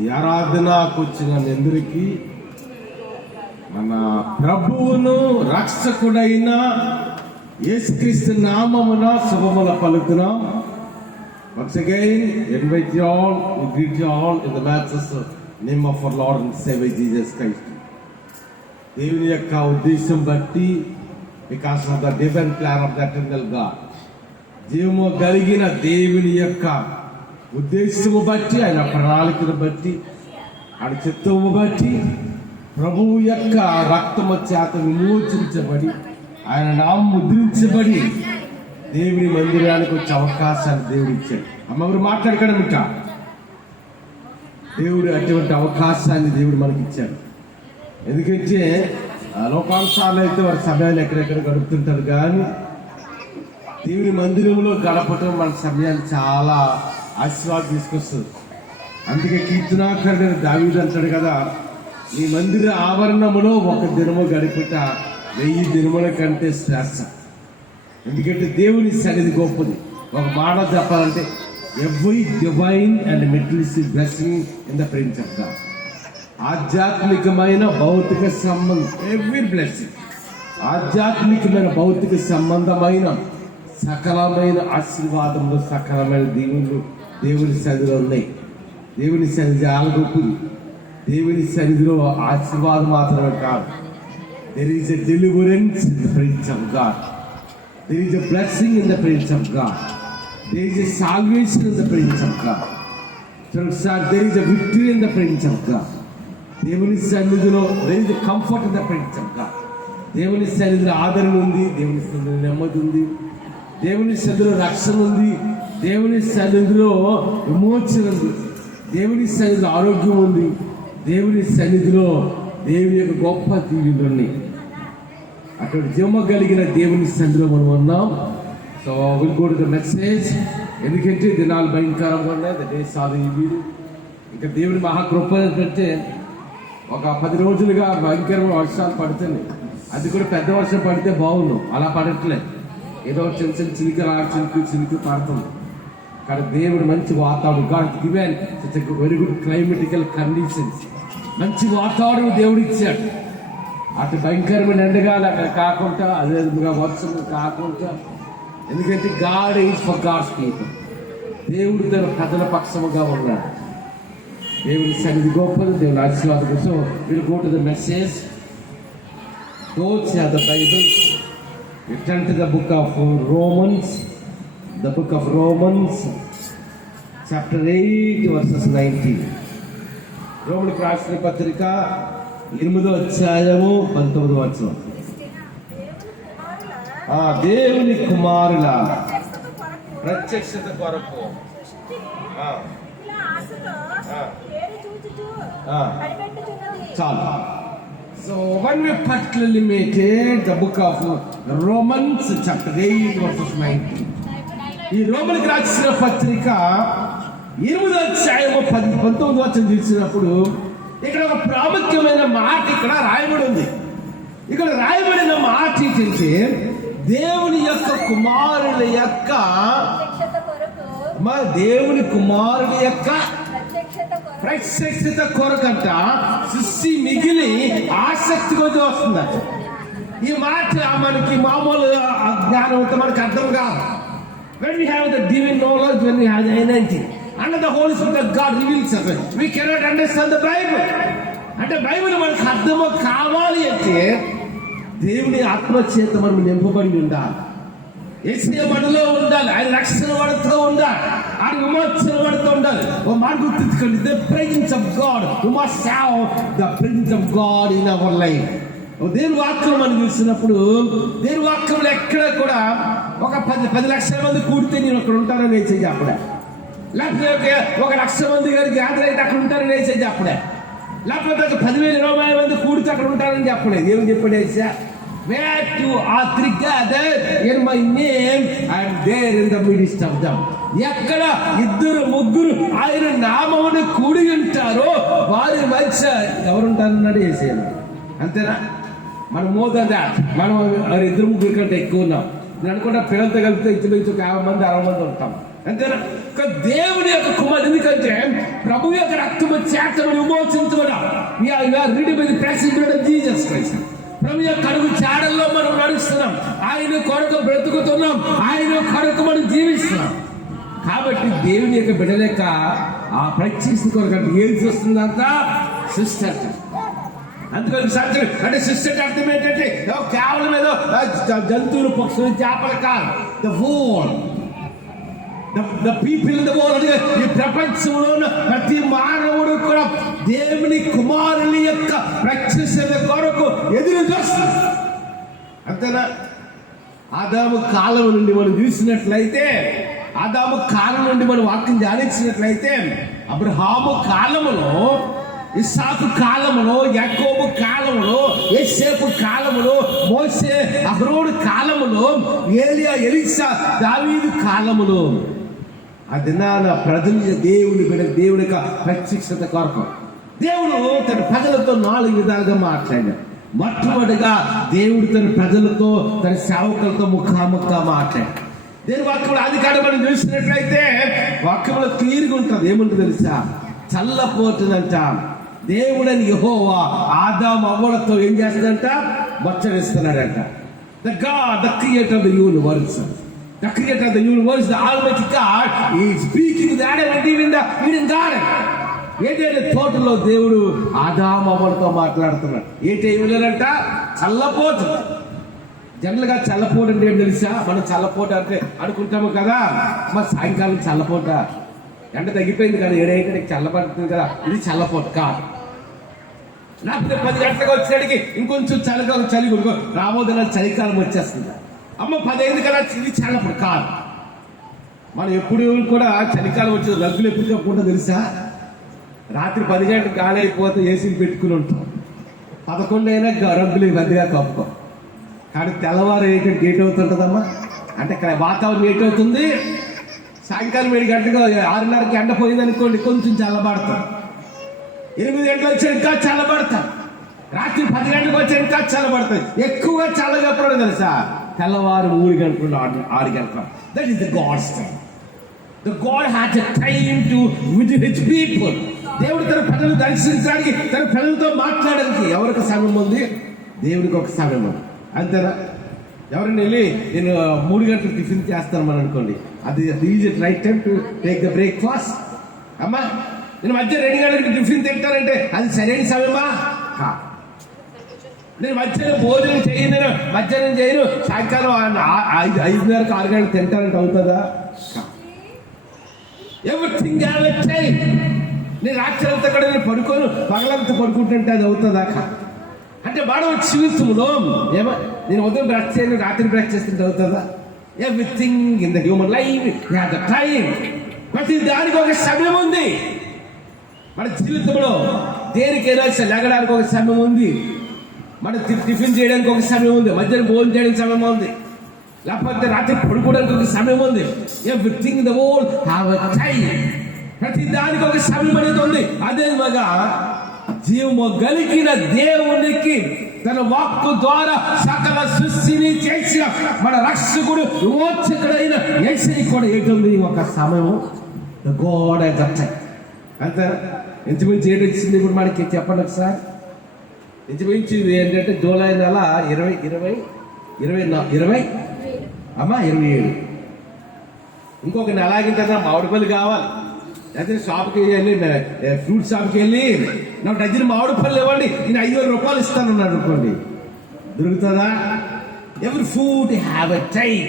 ఈ ఆరాధనకు వచ్చిన అందరికీ మన ప్రభువును రక్షకుడైన యేసుక్రీస్తు నామమున శుభముల పలుకున్నాం. Once again, invite you all, we greet you all in the matchless name of our Lord and Savior Jesus Christ. దేవుని యొక్క ఉద్దేశం బట్టి, because of the divine plan of the eternal God, జీవము కలిగిన దేవుని యొక్క ఉద్దేశము బట్టి, ఆయన ప్రణాళికను బట్టి, ఆయన చిత్తము బట్టి, ప్రభువు యొక్క రక్తము చేత విమోచించబడి, ఆయన నామం ముద్రించబడి దేవుని మందిరానికి వచ్చే అవకాశాన్ని దేవుడు ఇచ్చాడు. అమ్మగారు మాట్లాడకడం ఇంకా దేవుడు అటువంటి అవకాశాన్ని దేవుడు మనకి ఇచ్చాడు. ఎందుకంటే లోకానుసార్లు అయితే వారి సమయాన్ని ఎక్కడెక్కడ గడుపుతుంటారు, కానీ దేవుని మందిరంలో గడపటం మన సమయాన్ని చాలా ఆశీర్వాదం తీసుకొస్తుంది. అందుకే కీర్తనాకారుడైన దావీదు అంటాడు కదా, నీ మందిర ఆవరణములో ఒక దినము గడిపిట 1000 దినముల కంటే శ్రేష్ఠ. ఎందుకంటే దేవుని సన్నిధి గొప్పది. ఒక మాట చెప్పాలంటే, every divine and material blessing in the presence of God. ఆధ్యాత్మికమైన భౌతిక సంబంధం, ఎవ్రీ బ్లెస్సింగ్, ఆధ్యాత్మికమైన భౌతిక సంబంధమైన సకలమైన ఆశీర్వాదములు, సకలమైన దీవులు దేవుని సన్నిధిలో ఉన్నాయి. దేవుని సన్నిధి చాలా గొప్పది. దేవుని సన్నిధిలో ఆశీర్వాదం మాత్రమే కాదు, there is a deliverance in the presence of God. There is a blessing in the presence of God. There is a salvation in the presence of God. So there is a victory in the presence of God. దేవుని సన్నిధిలో there is a comfort in the presence of God. దేవుని సన్నిధిలో ఆదరణ ఉంది, దేవుని సన్నిధిలో నెమ్మది ఉంది, దేవుని సన్నిధిలో రక్షణ ఉంది, దేవుని సన్నిధిలో విమోచన ఉంది, దేవుని సన్నిధిలో ఆరోగ్యం ఉంది, దేవుని సన్నిధిలో దేవుని యొక్క గొప్ప దీవెనలు ఉన్నాయి. అక్కడ జీవము కలిగిన దేవుని సన్నిధిలో మనం ఉన్నాం. So will go to the message. ఎందుకంటే దినాలు భయంకరంగా ఉన్నాయి, ద డేస్ ఆర్ ఈవిల్. ఇంకా దేవుని మహాకృప ఏంటంటే, ఒక 10 రోజులుగా భయంకరమైన వర్షాలు పడుతున్నాయి. అది కూడా పెద్ద వర్షం పడితే బాగుండు, అలా పడట్లేదు. ఏదో చిన్న చిన్న చినుకు పడుతుంది. కానీ దేవుడు మంచి వాతావరణం, God given such a very good climatical conditions, మంచి వాతావరణం దేవుడు ఇచ్చాడు. అటు భయంకరమైన ఎండగాలు అక్కడ కాకుండా, అదే విధంగా వర్షం కాకుండా. ఎందుకంటే God is for God's people. దేవుడు తన ప్రజల పక్షముగా ఉన్నాడు. దేవుని సన్నిధి గొప్పది, దేవుని ఆశీర్వాదం కోసం. Will go to the message. Those are the Bibles. We turn to the book of Romans, the book of Romans, chapter 8, verses 19. రోమన్లకు రాసిన పత్రిక 8వ అధ్యాయము 19వ వచనం. దేవుని కుమారుల ప్రత్యక్షత కొరకు చాలా. So when we particularly meditate the book of Romans chapter 8 verses 19. ఈ రోమన్లకు రాసిన పత్రిక 8వ అధ్యాయము 19వ వచనం చూసినప్పుడు ఇక్కడ ఒక ప్రాముఖ్యమైన మాట ఇక్కడ రాయబడి ఉంది. ఇక్కడ రాయబడిన మాట ఏంటంటే, దేవుని యొక్క కుమారుల యొక్క దేవుని కుమారుడి యొక్క ప్రత్యక్షత కొరకంట సృష్టి మిగిలి ఆసక్తిగా వస్తుందట. ఈ మాట మనకి మామూలు జ్ఞానంతో మనకు అర్థం కాదు. When we have the divine knowledge, when we have the anointing, and the Holy Spirit of God reveals us, we cannot understand the Bible. అంటే బైబిల్ మనకు అర్థము కావాలి అంటే దేవుని ఆత్మ చేత మనం నింపబడి ఉండాలి. యేసయ్య మనలో ఉండాలి, ఆయన రక్షణ పడుతూ ఉండాలి, ఆయన విమోచన పడుతూ ఉండాలి. ఓ మాట గుర్తుంచుకోండి, the presence of God, we must have the presence of God in our life. దేవుని వాక్యం మనం చూసినప్పుడు, దేవుని వాక్యంలో ఎక్కడ కూడా ఒక 10 లక్షల మంది కూడితే నేను అక్కడ ఉంటానని యేసయ్య చెప్పలే. లేకపోతే 1 లక్ష మంది గారు గ్యాదర్ అయితే అక్కడ ఉంటారని యేసయ్య చెప్పలే. లేకపోతే 10,000 20,000 మంది కూడితే అక్కడ ఉంటారని చెప్పలేదు. ఏమని చెప్పాడు యేసయ్య? Where 2 or 3 gather in my name, I am there in the midst of them. ఎక్కడ 2-3 ఆయన నామమును కూడి ఉంటారో వారి మధ్య ఎవరుంటారన్నాడు యేసయ్య. అంతేనా? మనం మోర్ దెన్ దాట్, మనం 2-3 కంటే ఎక్కువ ఉన్నాం. నేను అనుకుంటా పిల్లలతో కలిపితే ఇంచుమించు 50 మంది 60 మంది ఉంటాం. అంతేనా? దేవుని యొక్క కుమారుడు, ఎందుకంటే ప్రభు యొక్క రక్తము చేత reading by the president of Jesus Christ. ప్రభు యొక్క అడుగు చాడల్లో మనం నడుస్తున్నాం, ఆయన కొరకు బ్రతుకుతున్నాం, ఆయన కొరకు మనం జీవిస్తున్నాం. కాబట్టి దేవుని యొక్క బిడ్డలేక ఆ ప్రత్యక్ష కొరకు ఏం చూస్తుందంట సిస్టర్. అందుకని సత్యం అంటే సిస్టర్ అర్థం ఏంటంటే కేవలం ఏదో జంతువులు, పక్షులు, చేపలు కాదు. The world, the people in the world. ఈ ప్రపంచంలో ఉన్న ప్రతి మానవుడు కూడా దేవుని కుమారుని యొక్క ప్రత్యక్షత కొరకు ఎదురు చూస్తుంది. అంతేనా? ఆదాము కాలం నుండి మనం చూసినట్లయితే, ఆదాము కాలం నుండి మనం వాక్యం ధ్యానించినట్లయితే, అబ్రహాము కాలములో, ఇస్సాకు కాలములో, యాకోబు కాలములో, యోసేపు కాలములో, మోషే అహరోను కాలములో, ఏలియా, ఎలీషా, దావీదు కాలములో ఆ దినాన ప్రజలు దేవుడి యొక్క ప్రత్యక్షత కొరకు దేవుడు తన ప్రజలతో 4 విధాలుగా మాట్లాడాడు. మొట్టమొదటిగా దేవుడు తన ప్రజలతో, తన సేవకులతో ముఖాముఖిగా మాట్లాడాడు. దేని వాక్యంలో ఆదికాండం మనం చూసినట్లయితే వాక్యంలో క్లియర్గా ఉంటుంది. ఏముంటుంది తెలుసా? చల్లపోతుందంట. దేవుడని యెహోవా ఆదాము అవ్వలతో ఏం చేస్తుందంట? ముచ్చరిస్తున్నాడంట. The God, the creator of the universe, the creator of the universe, the almighty God is speaking to Adam and Eve in the Eden garden. ఏదైనా తోటలో దేవుడు ఆదాము అవ్వలతో మాట్లాడుతున్నాడు. ఏ టైంలోనంట? చల్లపోటు. జనరల్గా చల్లపోటు అంటే ఏం తెలుసా? మనం చల్లపోటు అంటే అనుకుంటాము కదా, మరి సాయంకాలం చల్లపోట, ఎండ తగ్గిపోయింది కదా, 7 అయితే చల్లబడుతుంది కదా, ఇది చల్లపోటు కాదు. లేకపోతే 10 గంటలకు వచ్చేటికి ఇంకొంచెం చలి కొడుకో రాబోతున్న చలికాలం వచ్చేస్తుంది. అమ్మ 10 అయింది కదా, ఇది చల్లపోటు కాదు. మనం ఎప్పుడు కూడా చలికాలం వచ్చేది రగ్గులు ఎప్పుడు కప్పుకుంటా తెలుసా? రాత్రి 10 గంటలకు గాలి అయిపోతే ఏసీలు పెట్టుకుని ఉంటాం. 11 అయినా రగ్గులు పెద్దగా కప్పుకో. కానీ తెల్లవారు గేట్ అవుతుంటుందమ్మా. అంటే ఇక్కడ వాతావరణం ఏటవుతుంది? సాయంకాలం 7 గంటలకు 6:30కి ఎండ పోయింది అనుకోండి, కొంచెం చల్లబడతాం. 8 గంటలకు వచ్చి ఇంకా చల్లబడతాం. రాత్రి 10 గంటలకు వచ్చి ఇంకా చల్లబడతాయి. ఎక్కువగా చల్లగప్పుడు తెలుసా? తెల్లవారు 3 గంటలు, 6 గంటలు. That is the God's time. The God has a time to with his people. దేవుడు తన ప్రజలను దర్శించడానికి, తన ప్రజలతో మాట్లాడడానికి ఎవరికి సమయం ఉంది? దేవుడికి ఒక సమయం ఉంది. అంతేనా? ఎవరైనా వెళ్ళి నేను 3 గంటలకు టిఫిన్ చేస్తాను మనం అనుకోండి, అది is it right time to take the breakfast? అమ్మా నేను మధ్య 2 గంటలకు టిఫిన్ తింటానంటే అది సరైన సమయమా? నేను మధ్యాహ్నం భోజనం చేయను, మధ్యాహ్నం చేయను, సాయంకాలం 5:30కు 6 గంటలకు తింటానంటే అవుతుందా? Everything have a time. నేను రాత్రంతా కూడా నేను పడుకోను, పగలంతా పడుకుంటుంటే అది అవుతుందా? అంటే మానవ జీవితంలో నేను ఉదయం బ్రష్ చేయను, రాత్రి బ్రష్ చేస్తుంటే అవుతుందా? Everything in the human life have the time. ప్రతి దానికి ఒక సమయం ఉంది. మన జీవితంలో దేనికైనా లెగడానికి ఒక సమయం ఉంది, మన టిఫిన్ చేయడానికి ఒక సమయం ఉంది, మధ్యాహ్నం భోజనం చేయడానికి సమయం ఉంది, లేకపోతే రాత్రి పడుకోవడానికి ఒక సమయం ఉంది. Everything in the world have a time. ప్రతి దానికి ఒక సమయం అనేది ఉంది. అదే విధంగా జీవము కలిగిన దేవునికి తన వాక్కు ద్వారా సకల సృష్టిని చేసిన మన రక్షకుడు విమోచకుడైన యేసుని కూడా ఏంటుంది ఒక సమయం. గోడ అంతే. ఇంచుమించి ఏడు వచ్చింది ఇప్పుడు మనకి చెప్పండి ఒకసారి. ఇంచుమించి ఏంటంటే జూలై నెల 27. ఇంకొక నెల ఆగిందా మామిడిపల్లి కావాలి. అయితే షాప్కి వెళ్ళి, ఫ్రూట్ షాప్కి వెళ్ళి నాకు డజన్ మామిడి పళ్ళు ఇవ్వండి, నేను 5,000 రూపాయలు ఇస్తానన్నాడు అనుకోండి, దొరుకుతుందా? ఎవరి ఫుడ్ హ్యావ్ ఎ టైం.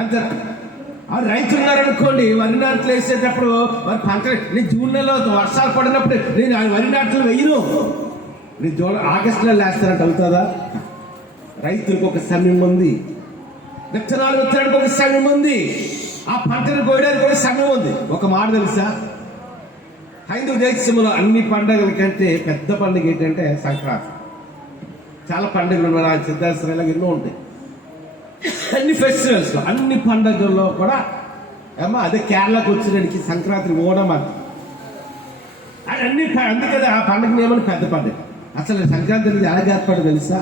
అంతే. రైతులు ఉన్నారనుకోండి, వరి నాట్లు వేసేటప్పుడు వారి పంట, నేను జూన్ నెలలో వర్షాలు పడినప్పుడు నేను వరి నాట్లు వేయను, నేను ఆగస్టులో వేస్తానంటే అవుతుందా? రైతులకు ఒక సమయం ఉంది, విత్తనాలు విత్తడానికి ఒక సమయం ఉంది, ఆ పంటను కోయడానికి కూడా సమయం ఉంది. ఒక మాట తెలుసా? హైందవ దేశంలో అన్ని పండుగల కంటే పెద్ద పండుగ ఏంటంటే సంక్రాంతి. చాలా పండుగలు మన సిద్ధాశ్రయాలు ఎన్నో ఉంటాయి. అన్ని ఫెస్టివల్స్, అన్ని పండుగల్లో కూడా అదే కేరళకు వచ్చినడికి సంక్రాంతి, ఓణం అది అన్ని. అందుకని ఆ పండుగని ఏమని పెద్ద పండుగ. అసలు సంక్రాంతి అనేది ఎలా ఏర్పడి తెలుసా?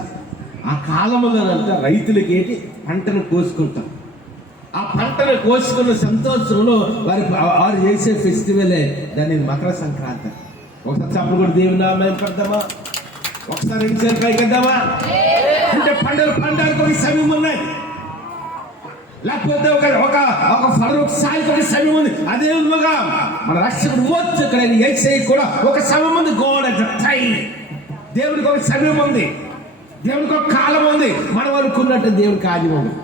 ఆ కాలంలోనంతా రైతులకి ఏంటి పంటను కోసుకుంటాం. ఆ పంటను కోసుకున్న సంతోషంలో వారు చేసే ఫెస్టివలే దాని మకర సంక్రాంతి. ఒకసారి చప్పుడు కూడా దేవుని నామం పెడదామా? ఒకసారి ఇంకేం పైకెద్దామా? అంటే పండుగలకు ఒక సమయం ఉన్నాయి, లేకపోతే ఒక ఒక ఒక సాయికి ఒక సమయం ఉంది. అదే విధంగా మన రక్షకుడు మోక్షకుడైన యేసయ్య కూడా ఒక సమయం ఉంది. గోడ టైం, దేవుడికి ఒక సమయం ఉంది, దేవుడికి ఒక కాలం ఉంది. మనం అనుకున్నట్టు దేవుడికి ఆది ఉంది.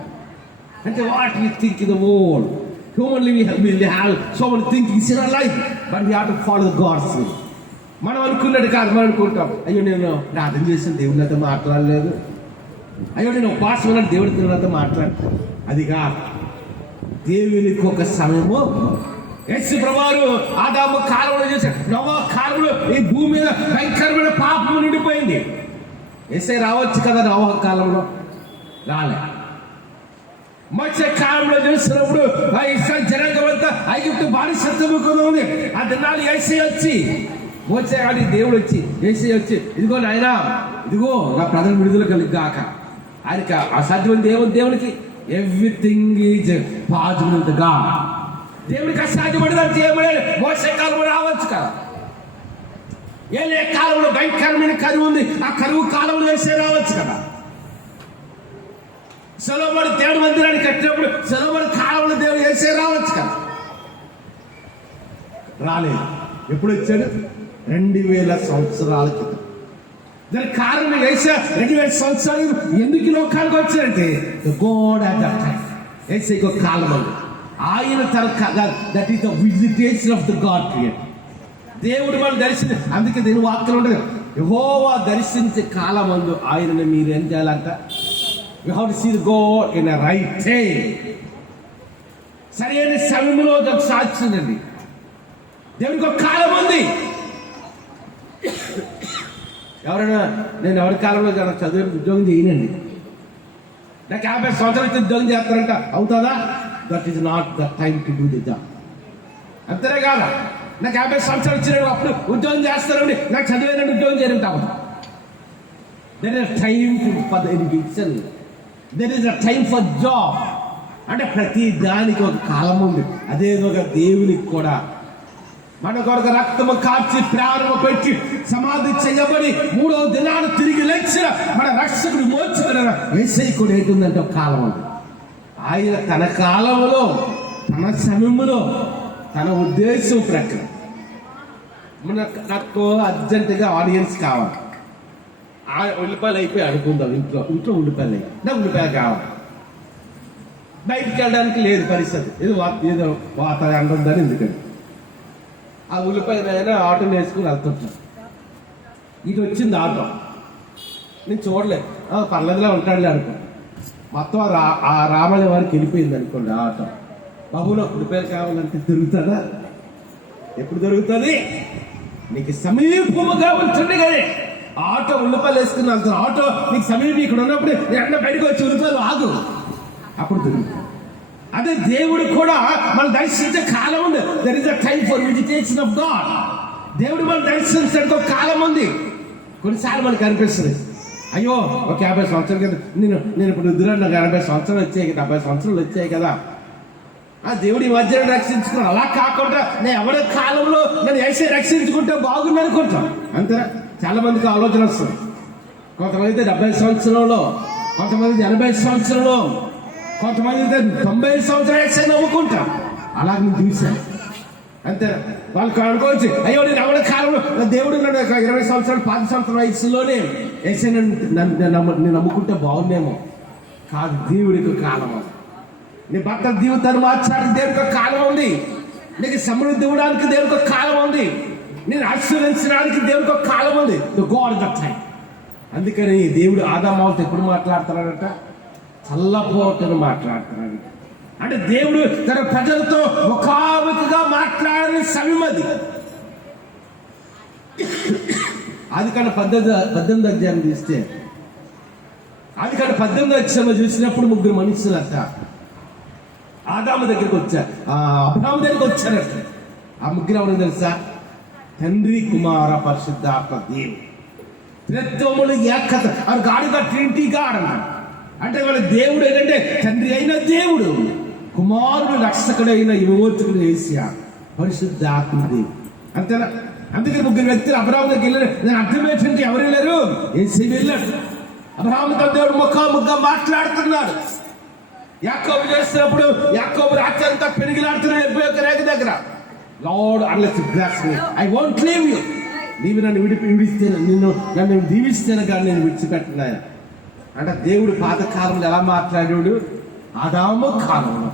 అంటే what you think in the world, humanly we have so many thinkings in our life, but we have to follow God's will. మనం అనుకున్నట్టు కాదు. మనం అనుకుంటాం, అయ్యో నేను ప్రార్థన చేసిన దేవుడు నాతో మాట్లాడలేదు, అయ్యో నేను ఉపవాసం ఉన్నాను దేవుడితో నాతో మాట్లాడు. అది కాదు. దేవునికి ఒక సమయము. యేసు ప్రభువారు ఆదాము కాలంలో చేశాడు. నోవా కాలంలో ఈ భూమి మీద భయంకరమైన పాపము నిండిపోయింది. యేసయ్య రావచ్చు కదా, నోవా కాలంలో రాలే. మత్స్య కాలంలో చేస్తున్నప్పుడు ఇస్రాయేల్ జనాంగం అంతా ఐగుప్తు బానిసత్వం ఉంది. ఆ దినాలు యేసయ్య వచ్చి మోసేగాడి దేవుడు వచ్చి యేసయ్య వచ్చి, ఇదిగో నాయనా, ఇదిగో నా ప్రజలు విడుదల కలిగాక. ఆయనకి అసాధ్యమైన దేవునికి everything is possible to God. దేవుడికి అసాధ్యపడదని చేయబడేది. మోసే కాలంలో రావచ్చు కదా. ఏ కాలంలో భయంకరమైన కరువు ఉంది, ఆ కరువు కాలంలో యేసయ్య రావచ్చు కదా. సొలొమోను దేవుడి మందిరాన్ని కట్టినప్పుడు సొలొమోను కాలంలో దేవుడు యేసయ్య రావచ్చు కదా. రాలేదు. ఎప్పుడు వచ్చాడు? 2000 సంవత్సరాల క్రితం. దానికి కారణం యేసయ్య 2000 సంవత్సరాలు ఎందుకు లోకానికి వచ్చాడంటే గాడ్ అట్ దట్ టైం. యేసయ్యకి ఒక కాలం ఉంది. ఆయన తన that is the visitation of the God period. దేవుడు మనం దర్శించి, అందుకే దీని వాక్యం ఉండదు, యెహోవా దర్శించే కాలం అందు ఆయనను మీరు ఏం చేయాలంట? We have to see the God in a right time. సరైన సమయంలో సాక్షించండి. దేవునికి ఒక కాలం ఉంది. ఎవరైనా నేను ఎవరి కాలంలో చదివి ఉద్యోగం చేయనండి, నాకు 50 సంవత్సరాలు ఉద్యోగం చేస్తారంట, అవుతుందా? That is not the time to do the job. అంతేనే కాదా? నాకు 50 సంవత్సరాలు వచ్చిన అప్పుడు ఉద్యోగం చేస్తారండి, నాకు చదివేనండి ఉద్యోగం చేయనంటావు. There is time for the education, there is a time for job. అంటే ప్రతి దానికి ఒక కాలం ఉంది. అదే ఒక దేవునికి కూడా మన కొరకు రక్తము కార్చి ప్రాణము పెట్టి సమాధి చేయబడి 3వ దినాలు తిరిగి లేచిన మన రక్షకుడు మోక్షకుడైన యేసయ్య కూడా ఏంటుందంటే ఒక కాలం ఉంది. ఆయన తన కాలంలో, తన సమయంలో, తన ఉద్దేశం ప్రకారం. నాకు అర్జెంటుగా ఆడియన్స్ కావాలి, ఉల్లిపాయలు అయిపోయి అనుకుందాం. ఇంట్లో ఉల్లిపాయలు అయ్యి నాకు ఉల్లిపాయలు కావాలి. బయటికి వెళ్ళడానికి లేదు పరిస్థితి, ఏదో వాతావరణం ఉందని. ఎందుకని ఆ ఉల్లిపాయలైనా ఆటోని వేసుకుని వెళ్తుంటాను. ఇటు వచ్చింది ఆటో, నేను చూడలేదు, పర్లేదులా ఉంటాడులే అనుకో. మొత్తం ఆ రామయ్య వారికి వెళ్ళిపోయింది అనుకోండి ఆ ఆటో. బాబు నాకు ఉల్లిపాయలు కావాలంటే దొరుకుతుందా? ఎప్పుడు దొరుకుతుంది? నీకు సమీపముగా ఉంటుంది కానీ ఆటో ఉల్లిపాయలు వేసుకుని వెళ్తాను. ఆటో నీకు సమీపం ఇక్కడ ఉన్నప్పుడు ఎక్కడ బయటకు వచ్చి ఉల్లిపాయలు ఆగు, అప్పుడు దొరుకుతుంది. అదే దేవుడు కూడా మనం దర్శించే కాలం ఉంది. There is a time for visitation of God. దేవుడు మనం దర్శించడానికి ఒక కాలం ఉంది. కొన్నిసార్లు మనకు అనిపిస్తుంది, అయ్యో ఒక 50 సంవత్సరాల కదా నేను ఇప్పుడు నిద్రలో నాకు 80 సంవత్సరాలు వచ్చాయి కదా, 70 సంవత్సరాలు వచ్చాయి కదా, ఆ దేవుడి మధ్యలో రక్షించుకున్నాను. అలా కాకుండా నేను ఎవరి కాలంలో నేను యేసయ్య రక్షించుకుంటే బాగుంది అనుకుంటాం. అంతేనా? చాలా మందికి ఆలోచన వస్తుంది. కొంతమంది 70 సంవత్సరంలో, కొంతమంది 80 సంవత్సరంలో, కొంతమంది 90 సంవత్సరాలు యేసయ్య నమ్ముకుంటాం. అలాగే నేను చూశాను. అంతే. వాళ్ళకి అనుకోవచ్చు, అయ్యో నేను ఎవరి కాలంలో దేవుడు నన్ను 20 సంవత్సరాలు 10 సంవత్సరాల వయసులోనే యేసయ్య నేను నమ్ముకుంటే బాగుండేమో. కాదు, దేవుడికి కాలం. నీ భర్త జీవితాన్ని మార్చడానికి దేవుడికి ఒక కాలం ఉంది. నీకు సమృద్ధి ఇవ్వడానికి దేవుడికి ఒక కాలం ఉంది. నేను ఆశీర్వదించడానికి దేవుడికి ఒక కాలం ఉంది. God the time. అందుకని దేవుడు ఆదాముతో ఎప్పుడు మాట్లాడుతున్నాడంట? చల్లపోటును మాట్లాడుతున్నాడు. అంటే దేవుడు తన ప్రజలతో ముఖాముఖిగా మాట్లాడిన సమయం అది. అది కానీ 18 అధ్యాయం చూస్తే, అది కానీ 18 అధ్యాయం చూసినప్పుడు 3 మనుషులు అంట ఆదాము దగ్గరికి వచ్చారు, అబ్రహాము దగ్గరికి వచ్చారంట. ఆ 3 ఎవరు తెలుసా? తండ్రి, కుమార, పరిశుద్ధాత్మ దేవుడు. త్రిత్వములు ఏకత. అది గాడిగా ట్రినిటీ గాడ్ అన్నాడు. అంటే వాళ్ళ దేవుడు ఏంటంటే తండ్రి అయిన దేవుడు, కుమారుడు రక్షకుడైన విమోచకుడు యేసయ్య, పరిశుద్ధాత్మ దేవుడు. అంతేనా? అందుకని ముగ్గురు వ్యక్తులు అబ్రాహాము దగ్గరికి వెళ్ళారు. నేను అర్థం ఏంటంటే ఎవరు వెళ్ళారు? యేసే వెళ్ళాడు. అబ్రాహాముతో దేవుడు ముఖాముఖిగా మాట్లాడుతున్నాడు. యాకోబు చేస్తున్నప్పుడు యాకోబు రాత్రి అంతా పెరిగిలాడుతున్నాడు ఎబ్బే యొక్క రేఖ దగ్గర. Lord unless you bless me I won't leave you. నీవు నన్ను విడిస్తే నన్ను దీవిస్తేనే కానీ నేను విడిచిపెట్టను ఆయన అంటే. దేవుడు పాతకాలంలో ఎలా మాట్లాడాడు? ఆదాము కాలంలో,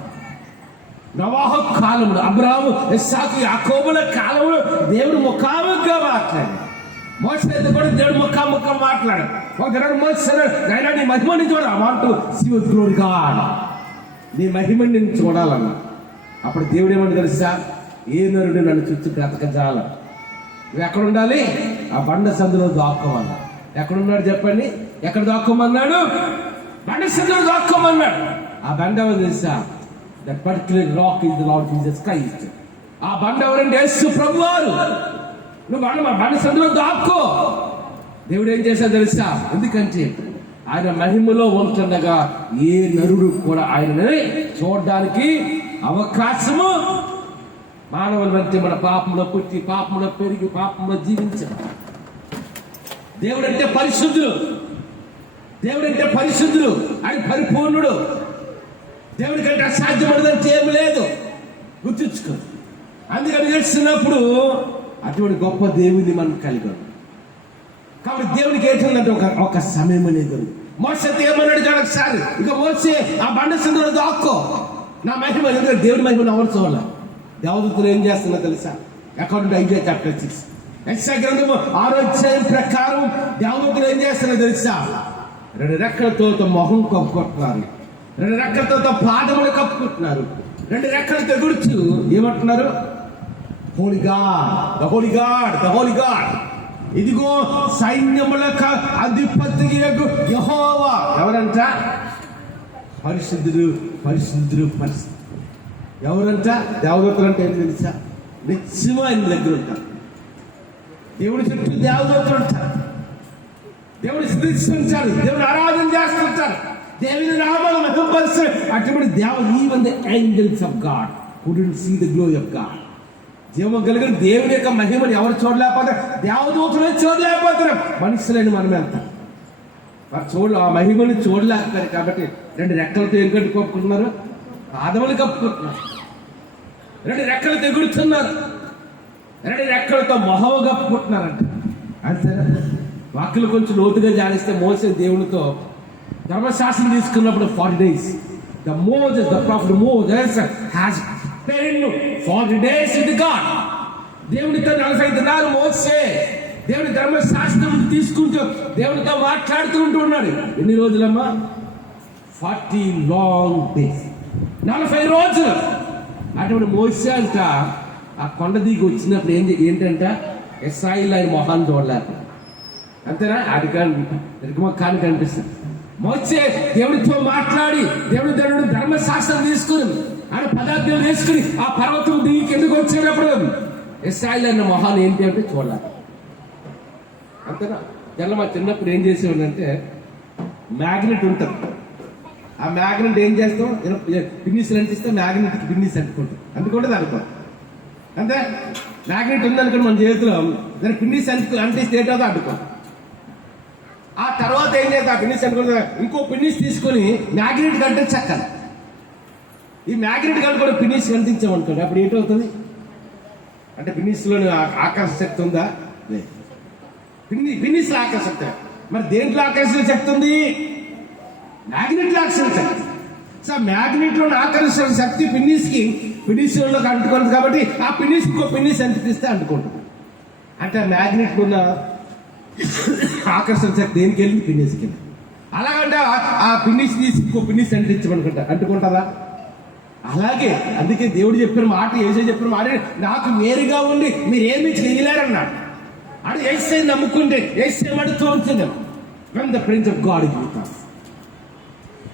నోవహు కాలంలో, అబ్రాహాము, ఇస్సాకు, యాకోబుల కాలంలో దేవుడు ముఖాముఖిగా మాట్లాడాడు. మోసేతో కూడా దేవుడు ముఖాముఖిగా మాట్లాడాడు. ఒకనాడు మోసే నాయనా నీ మహిమని చూడ, I want to see your glory God. నీ మహిమని నేను చూడాలన్నా. అప్పుడు దేవుడు ఏమని తెలుసా? ఏ నరుడు నన్ను చుట్టూ బ్రతకజాల. నువ్వు ఎక్కడ ఉండాలి? ఆ బండ సందులో దాక్కోమన్నాడు. ఎక్కడున్నాడు చెప్పండి? ఎక్కడ దాక్కోమన్నాడు? బండ సందులో దాక్కోమన్నాడు. ఆ బండ ఎవరు తెలుసా? That particular rock is the lord Jesus Christ. ఆ బండ ఎవరంటే యేసు ప్రభువారు. నువ్వు బండ సందులో దాక్కో. దేవుడు ఏం చేశాడు తెలుసా? ఎందుకంటే ఆయన మహిమలో ఉంటుండగా ఏ నరుడు కూడా ఆయనని చూడడానికి అవకాశము, మానవుల మధ్య మన పాపంలో పుట్టి పాపంలో పెరిగి పాపంలో జీవించాడు. దేవుడంటే పరిశుద్ధుడు. దేవుడంటే పరిశుద్ధుడు. ఆయన పరిపూర్ణుడు. దేవుడి కంటే అసాధ్యపడదంటే ఏమి లేదు. గుర్తుంచుకో. అందుకని చేస్తున్నప్పుడు అటువంటి గొప్ప దేవుని మనం కలిగాం. కాబట్టి దేవునికి ఏంటంటే ఒక సమయం అనేది ఉంది. మోసేతో ఏమన్నాడు కానీ ఒకసారి, ఇక మోసే ఆ బండ సందులో దాక్కో, నా మహిమ. ఎందుకంటే దేవుడి మహిమను ఎవరు చూడాలి? దేవదూతలు ఏం చేస్తున్నా తెలుసా? అకార్డింగ్ టు ఐజాయా చాప్టర్ 6 యెషయా గ్రంథము 6వ అధ్యాయం ప్రకారం దేవదూతలు ఏం చేస్తున్నా తెలుసా? 2 రెక్కలతో మొహం కప్పుకుంటున్నారు, 2 రెక్కలతో పాదములు కప్పుకుంటున్నారు, 2 రెక్కలతో ఎగురుచు ఏమంటున్నారు? Holi God, the Holi God, the Holi God. ఇదిగో సైన్యములకు అధిపతి యెహోవా. ఎవరంట? పరిశుద్ధుడు, పరిశుద్ధుడు, పరిశుద్ధుడు. ఎవరంట? దేవదూతలు అంటే ఏంటి తెలుసా? నిత్యము ఆయన దగ్గర ఉంటారు. దేవుడి చుట్టూ దేవదూతలు ఉంటారు. దేవుడి స్థుతిస్తుంటారు, దేవుని ఆరాధన చేస్తుంటారు, దేవుని నామాలు మహిమపరుస్తారు. అటువంటి even the angels of God couldn't see the glory of God. జీవం కలిగిన దేవుని యొక్క మహిమని ఎవరు చూడలేకపోతారు? దేవదూతలే చూడలేకపోతారు. మనుషులని మనం వెళ్తాం. వారు ఆ మహిమని చూడలేకపోతారు. కాబట్టి 2 రెక్కలతో ఏం కట్టుకోపుకుంటున్నారు? పాదములు కప్పుకుంటున్నారు. 2 రెక్కలతో ఎగురుతున్నారు, 2 రెక్కలతో మొహము కప్పుకుంటున్నారంట. అంతేనా? వాక్యలు కొంచెం లోతుగా జాలిస్తే మోసే దేవునితో ధర్మశాస్త్రం తీసుకున్నప్పుడు 40 days the prophet Moses has spent 40 days with God. దేవునితో 40 దినాలు మోసే దేవుని ధర్మశాస్త్రం తీసుకుంటూ దేవునితో మాట్లాడుతూ ఉన్నాడు. ఎన్ని రోజులమ్మా? 40 long days, 40 రోజులు. అటువంటి మోసే అంట ఆ కొండ దిగి వచ్చినప్పుడు ఏంటంట? ఇశ్రాయేలు ఆయన మొహాన్ని చూడలేక. అంతేనా? అది కానీ కనిపిస్తుంది. మోసే దేవుడితో మాట్లాడి దేవుడి ధర్మశాస్త్రం తీసుకుని ఆయన పదార్థం వేసుకుని ఆ పర్వతం దిగి కిందకు వచ్చేటప్పుడు ఇశ్రాయేలు అన్న మొహాన్ని ఏంటి అంటే చూడలేక. అంతేనా? జనం మా చిన్నప్పుడు ఏం చేసేవాడంటే మ్యాగ్నెట్ ఉంటుంది. ఆ మ్యాగ్నెట్ ఏం చేస్తాం? పిన్నిస్లు అంటిస్తే మ్యాగ్నెట్కి పిన్నిస్ అంటుకుంటుంది అనుకో. అంతే? మ్యాగ్నెట్ ఉందనుకోండి మన చేతిలో, దాన్ని పిన్నిస్ అంటిస్తే ఏంటో అడ్డుకో. ఆ తర్వాత ఏం చేస్తా? ఆ పిన్నిస్ అనుకుంటా ఇంకో పిన్నిస్ తీసుకొని మ్యాగ్నెట్ అంటించక్కల. ఈ మ్యాగ్నెట్ కనుక పిన్నిస్ అంటించామనుకోండి, అప్పుడు ఏంటవుతుంది? అంటే పిన్నిస్లోని ఆకర్షణ శక్తి ఉందా? పిన్నిస్లో ఆకర్షణ శక్తి. మరి దేంట్లో ఆకర్షణ శక్తి ఉంది? మ్యాగ్నెట్లో ఆకర్షణ శక్తి. సో మ్యాగ్నెట్లో ఆకర్షణ శక్తి పిన్నిస్లోకి అంటుకుంటుంది. కాబట్టి ఆ పిన్నిస్ ఇంకో పిన్నిస్ అంటిస్తే అంటుకుంటుంది. అంటే మ్యాగ్నెట్ ఉన్న ఆకర్షణ శక్తి దేనికి వెళ్ళి? పిన్నిస్కి వెళ్ళి. అలాగంటే ఆ పిన్నిస్ తీసి ఇంకో పిన్నిస్ అంటుకుంటుందా? అలాగే అందుకే దేవుడు చెప్పిన మాట, యేసయ్య చెప్పిన మాట, నాకు వేరుగా ఉండి మీరేమీ చేయలేరన్నాడు. అది యేసయ్య నమ్ముకుంటే యేసయ్య మనతో ఉంటుంది. When the Prince of God is with us,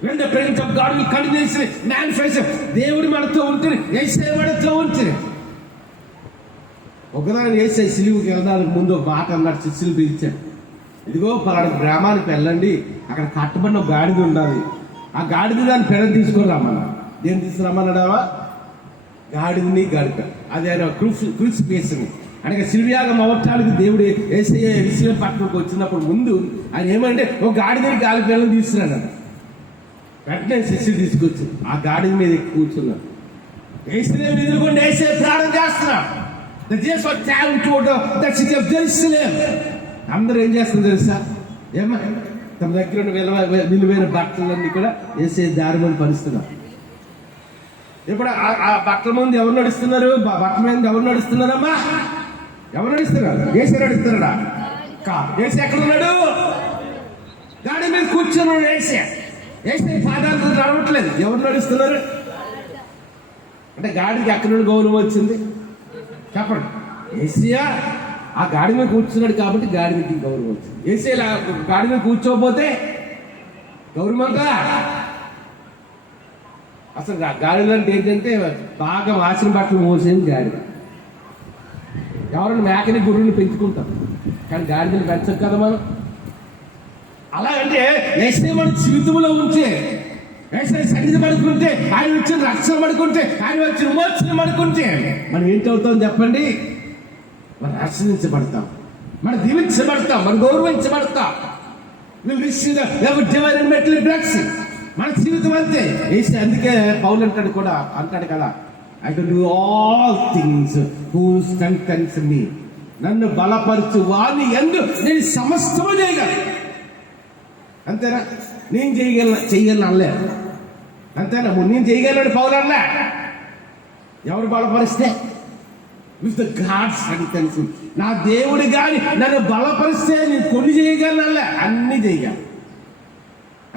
when the Prince of God will continuously manifest, దేవుడు మనతో ఉంటుంది, యేసయ్య మనతో ఉంటుంది. ఒకదాని యేసయ్య సిలువుకి వెళ్ళడానికి ముందు ఒక మాట అన్నాడు. శిష్యులు పిలిచాడు, ఇదిగో పలానా గ్రామానికి వెళ్ళండి, అక్కడ కట్టబడిన ఒక గాడిద ఉండాలి, ఆ గాడిద దాన్ని పెడ తీసుకొని రమ్మన్నా. దేని తీసుకురమ్మన్నాడావా? గాడిదని గాడిద. అది ఆయన క్రూసిఫిక్స్ని అనగా శిల్వయాగం అవటానికి దేవుడు యేసయ్య యెరూషలేము పట్టణంకి వచ్చినప్పుడు ముందు ఆయన ఏమంటే ఒక గాడిదని గాలి పిల్లలు తీసుకున్నాడు. వెంటనే శిష్యులు తీసుకొచ్చి ఆ గాడిద మీద ఎక్కి కూర్చున్నాడు. యెరూషలేము ఎదుర్కొంటే యేసయ్య ప్రార్థన చేస్తున్నాడు. అందరూ ఏం చేస్తున్నారు తెలుసా? ఏమా తమ దగ్గర ఉన్న విలువైన బట్టలన్నీ కూడా యేసయ్య దారి మీద పరుస్తున్నారు. ఇప్పుడు ఆ బట్టల ముందు ఎవరు నడుస్తున్నారు? బట్టల మీద ఎవరు నడుస్తున్నారమ్మా? ఎవరు నడుస్తున్నారు? యేసయ్య నడుస్తున్నాడా? యేసయ్య ఎక్కడ ఉన్నాడు? గాడి మీద కూర్చున్నాడు యేసయ్య. యేసయ్య పాదాలతో నడవట్లేదు. ఎవరు నడుస్తున్నారు? అంటే గాడికి ఎక్కడి నుండి గౌరవం వచ్చింది చెప్పండి. యేసయ్య ఆ గాడి మీద కూర్చున్నాడు కాబట్టి గాడి మీద గౌరవం వచ్చింది. యేసయ్య గాడి మీద కూర్చోకపోతే గౌరవం అంతా అసలు గాడిలో అంటే ఏంటంటే బాగా మాసిన బట్టలు మోసేది గాడిద. ఎవరైనా మేకని గుర్రుని పెంచుకుంటాం కానీ గాడిదని పెంచం కదా మనం. అలాగంటే యేసయ్య మన జీవితంలో ఉంటే, యేసయ్య సన్నిధి పడుకుంటే, ఆయన వచ్చిన రక్షణ పడుకుంటే, ఆయన వచ్చిన విమోచన పడుకుంటే మనం ఏంటవుతాం చెప్పండి? మనం రక్షించబడతాం, మనం దీవించబడతాం, మనం గౌరవించబడతాం. మన జీవితం అంతే. యేసయ్య అందుకే పౌలు అంటాడు కదా, I can do all things who strengthens me. నన్ను బలపరచు వాని యందు నేను సమస్తము చేయగలను. అంతేనా? నేను చేయగలను అనలే. అంతేనా? నేను చేయగలను పౌలు అనలే. ఎవరు బలపరిస్తే? విత్ ద గాడ్ స్ట్రెంగ్థెన్స్ మీ. నా దేవుడు గాని నన్ను బలపరిస్తే నేను కొన్ని చేయగలను అనలే, అన్ని చేయగలను.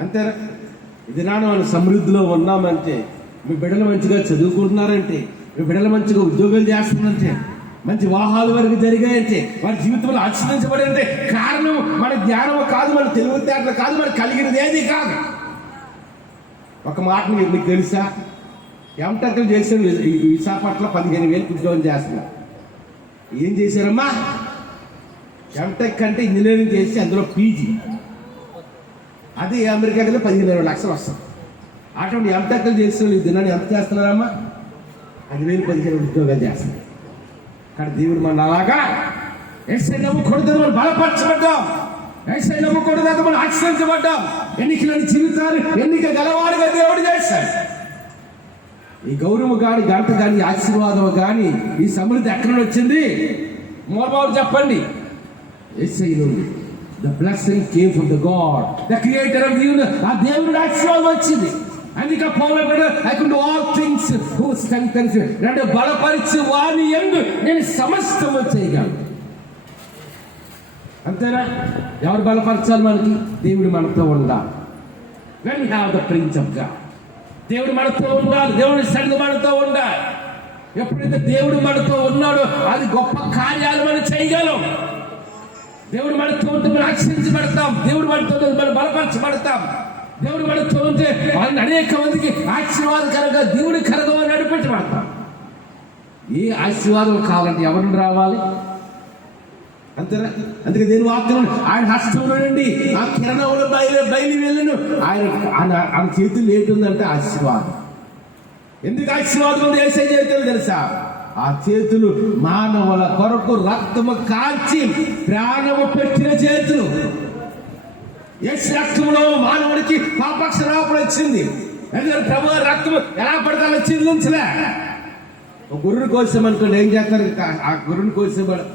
అంతేనా? ఇది మనం సమృద్ధిలో ఉన్నామంటే, మీ బిడ్డలు మంచిగా చదువుకుంటున్నారంటే, మీ బిడ్డలు మంచిగా ఉద్యోగాలు చేస్తున్నారంటే, మంచి వివాహాల వరకు జరిగాయంటే, వారి జీవితంలో ఆశీర్వదించబడంటే కారణం మన జ్ఞానం కాదు, మన తెలివితేటలు కాదు, మనకు కలిగినది ఏది కాదు. ఒక మాట మీకు తెలుసా? ఎంటెక్లు చేసిన విశాఖపట్నంలో 15,000 ఉద్యోగం చేస్తున్నారు. ఏం చేశారమ్మా? ఎంటెక్ అంటే ఇంజనీరింగ్ చేసి అందులో పీజీ, అది అమెరికాకి 15,000 లక్షలు వస్తుంది. అటువంటి ఎంటెక్లు చేసిన దినాన్ని ఎంత చేస్తున్నారమ్మా? 10,000-15,000 ఉద్యోగాలు చేస్తున్నారు. కానీ దేవుడు మన అలాగా యేసయ్య నమ్ముకూడదు, మనం బలపరచబడ్డాం. యేసయ్య నమ్ముకూడదు, మనం ఆశ్రయించబడ్డాం. ఎన్నికలని జీవితాలు ఎన్నిక గలవాడుగా దేవుడు చేశాడు. ఈ గౌరవం కానీ, గంట కానీ, ఆశీర్వాదం కానీ, ఈ సమృద్ధి ఎక్కడ వచ్చింది? మోరబాబు చెప్పండి. యేసయ్య నుండి. The blessing came from the God, the creator of the universe. ఆ దేవుడి ఆశీర్వాదం వచ్చింది. అందుకే పౌలు I can do all things who strengthens me. నన్ను బలపరిచే వాని యందు నేను సమస్తము చేయగలను. అంతేనా? ఎవరు బలపరచాలి మనకి? దేవుడు మనతో ఉండాలి. When we have the Prince of God, దేవుడు మనతో ఉండాలి. దేవుడి సన్నిధి మనతో ఉండాలి. ఎప్పుడైతే దేవుడు మనతో ఉన్నాడో అది గొప్ప కార్యాలు మనం చేయగలం. దేవుడు మనతో ఉంటే మనం ఆశీర్వదించబడతాం. దేవుడు మనతో మనం బలపరచబడతాం. దేవుడు మనతో ఉంటే వాళ్ళని అనేక మందికి ఆశీర్వాదకరంగా దేవుడి కరగా నడిపించబడతాం. ఏ ఆశీర్వాదం కావాలంటే ఎవరిని రావాలి? అంతేనా? అందుకే దేని వాక్యం ఆయన హస్తంలో నుండి ఆ కిరణంలో బయలు వెళ్ళను. ఆయన చేతులు ఏంటుందంటే ఆశీర్వాదం. ఎందుకు ఆశీర్వాదం ఉంది యేసయ్య చేతులు తెలుసా? ఆ చేతులు మానవుల కొరకు రక్తము కాల్చి ప్రాణము పెట్టిన చేతులు. యేసు రక్తంలో మానవుడికి పాపక్షరాపణ వచ్చింది. ఎందుకంటే ప్రభు రక్తము ఎలా పడతాలో చెల్లించలే. ఒక గుర్రుని కోసామనుకోండి, ఏం చేస్తారు? ఆ గుర్రుని కోసేవాడు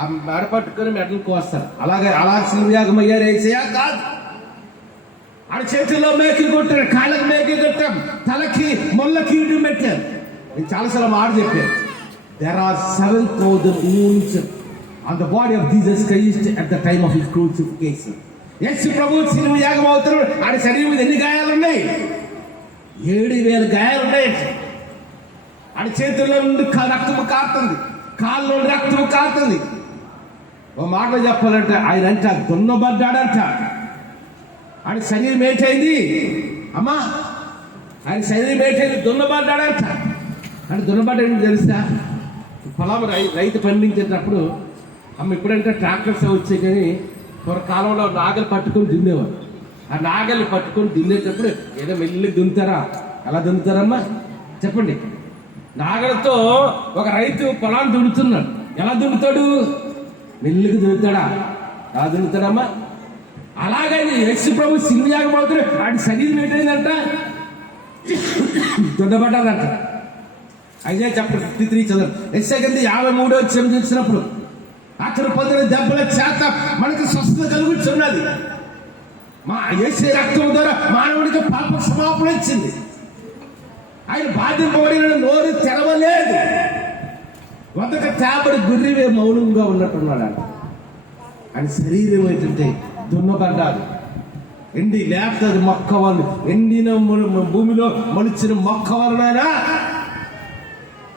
ఆ మెడ పట్టుకొని మెడలు కోస్తారు. అలా శిల్వయాగం అయ్యారు యేసయ్య కాదు. ఆడ చేతుల్లో మేకలు కొట్టారు, కాళ్ళకి మేకలు కొట్టాం, తలకి మొల్ల కీడు పెట్టారు. నేను చాలాసార్లు మాట చెప్పాను. There are 7,000 wounds on the body of Jesus Christ at the time of his crucifixion. యేసు ప్రభు శిల్వయాగం అవుతున్నాడు. ఆడ శరీరం మీద ఎన్ని గాయాలు ఉన్నాయి? 7,000 గాయాలు ఉన్నాయి. ఆడ చేతుల్లో నుండి రక్తము కారుతుంది, కాళ్ళలో నుండి రక్తము కారుతుంది. ఓ మాటలో చెప్పాలంటే ఆయన అంటే దున్నబడ్డాడంట. ఆయన శరీరం ఏంటైంది అమ్మా? ఆయన శరీరం ఏంటైంది? దున్నబడ్డాడంట. అంటే దున్నబడ్డాడని తెలుసా? పొలం రైతు పండించేటప్పుడు అమ్మ ఇప్పుడంటే ట్రాక్టర్స్ వచ్చాయి, కానీ కాలంలో నాగలు పట్టుకొని దున్నేవారు. ఆ నాగలు పట్టుకొని దున్నేటప్పుడు ఏదో మెల్లి దున్నుతారా? అలా దున్నుతారమ్మా? చెప్పండి. నాగలతో ఒక రైతు పొలాన్ని దున్నుతున్నాడు. ఎలా దున్నుతాడు? మెల్లిగా దున్నుతాడా? ఎలా దున్నుతాడమ్మా? అలాగే యేసు ప్రభు సిలువయాగమవుతాడు. ఆడి శరీరం ఏంటంట? దున్నబడ్డాదంట. అయితే చెప్పండి 53 చదువు. యెషయా 53 చూసినప్పుడు అతను పొందిన దెబ్బల చేత మనకు స్వస్థత కలుగుతున్నది. మా యేసు రక్తం ద్వారా మానవుడికి పాప క్షమాపణ ఇచ్చింది. ఆయన బాధింపబడిన నోరు తెరవలేదు. ఒక తేబడి గుర్రివే మౌనంగా ఉన్నట్టున్నాడు. ఆయన శరీరం ఏంటంటే దున్నబడ్డాడు. ఎండి లేకపోతే మొక్క వాళ్ళు ఎండిన భూమిలో మొలిచిన మొక్క వలన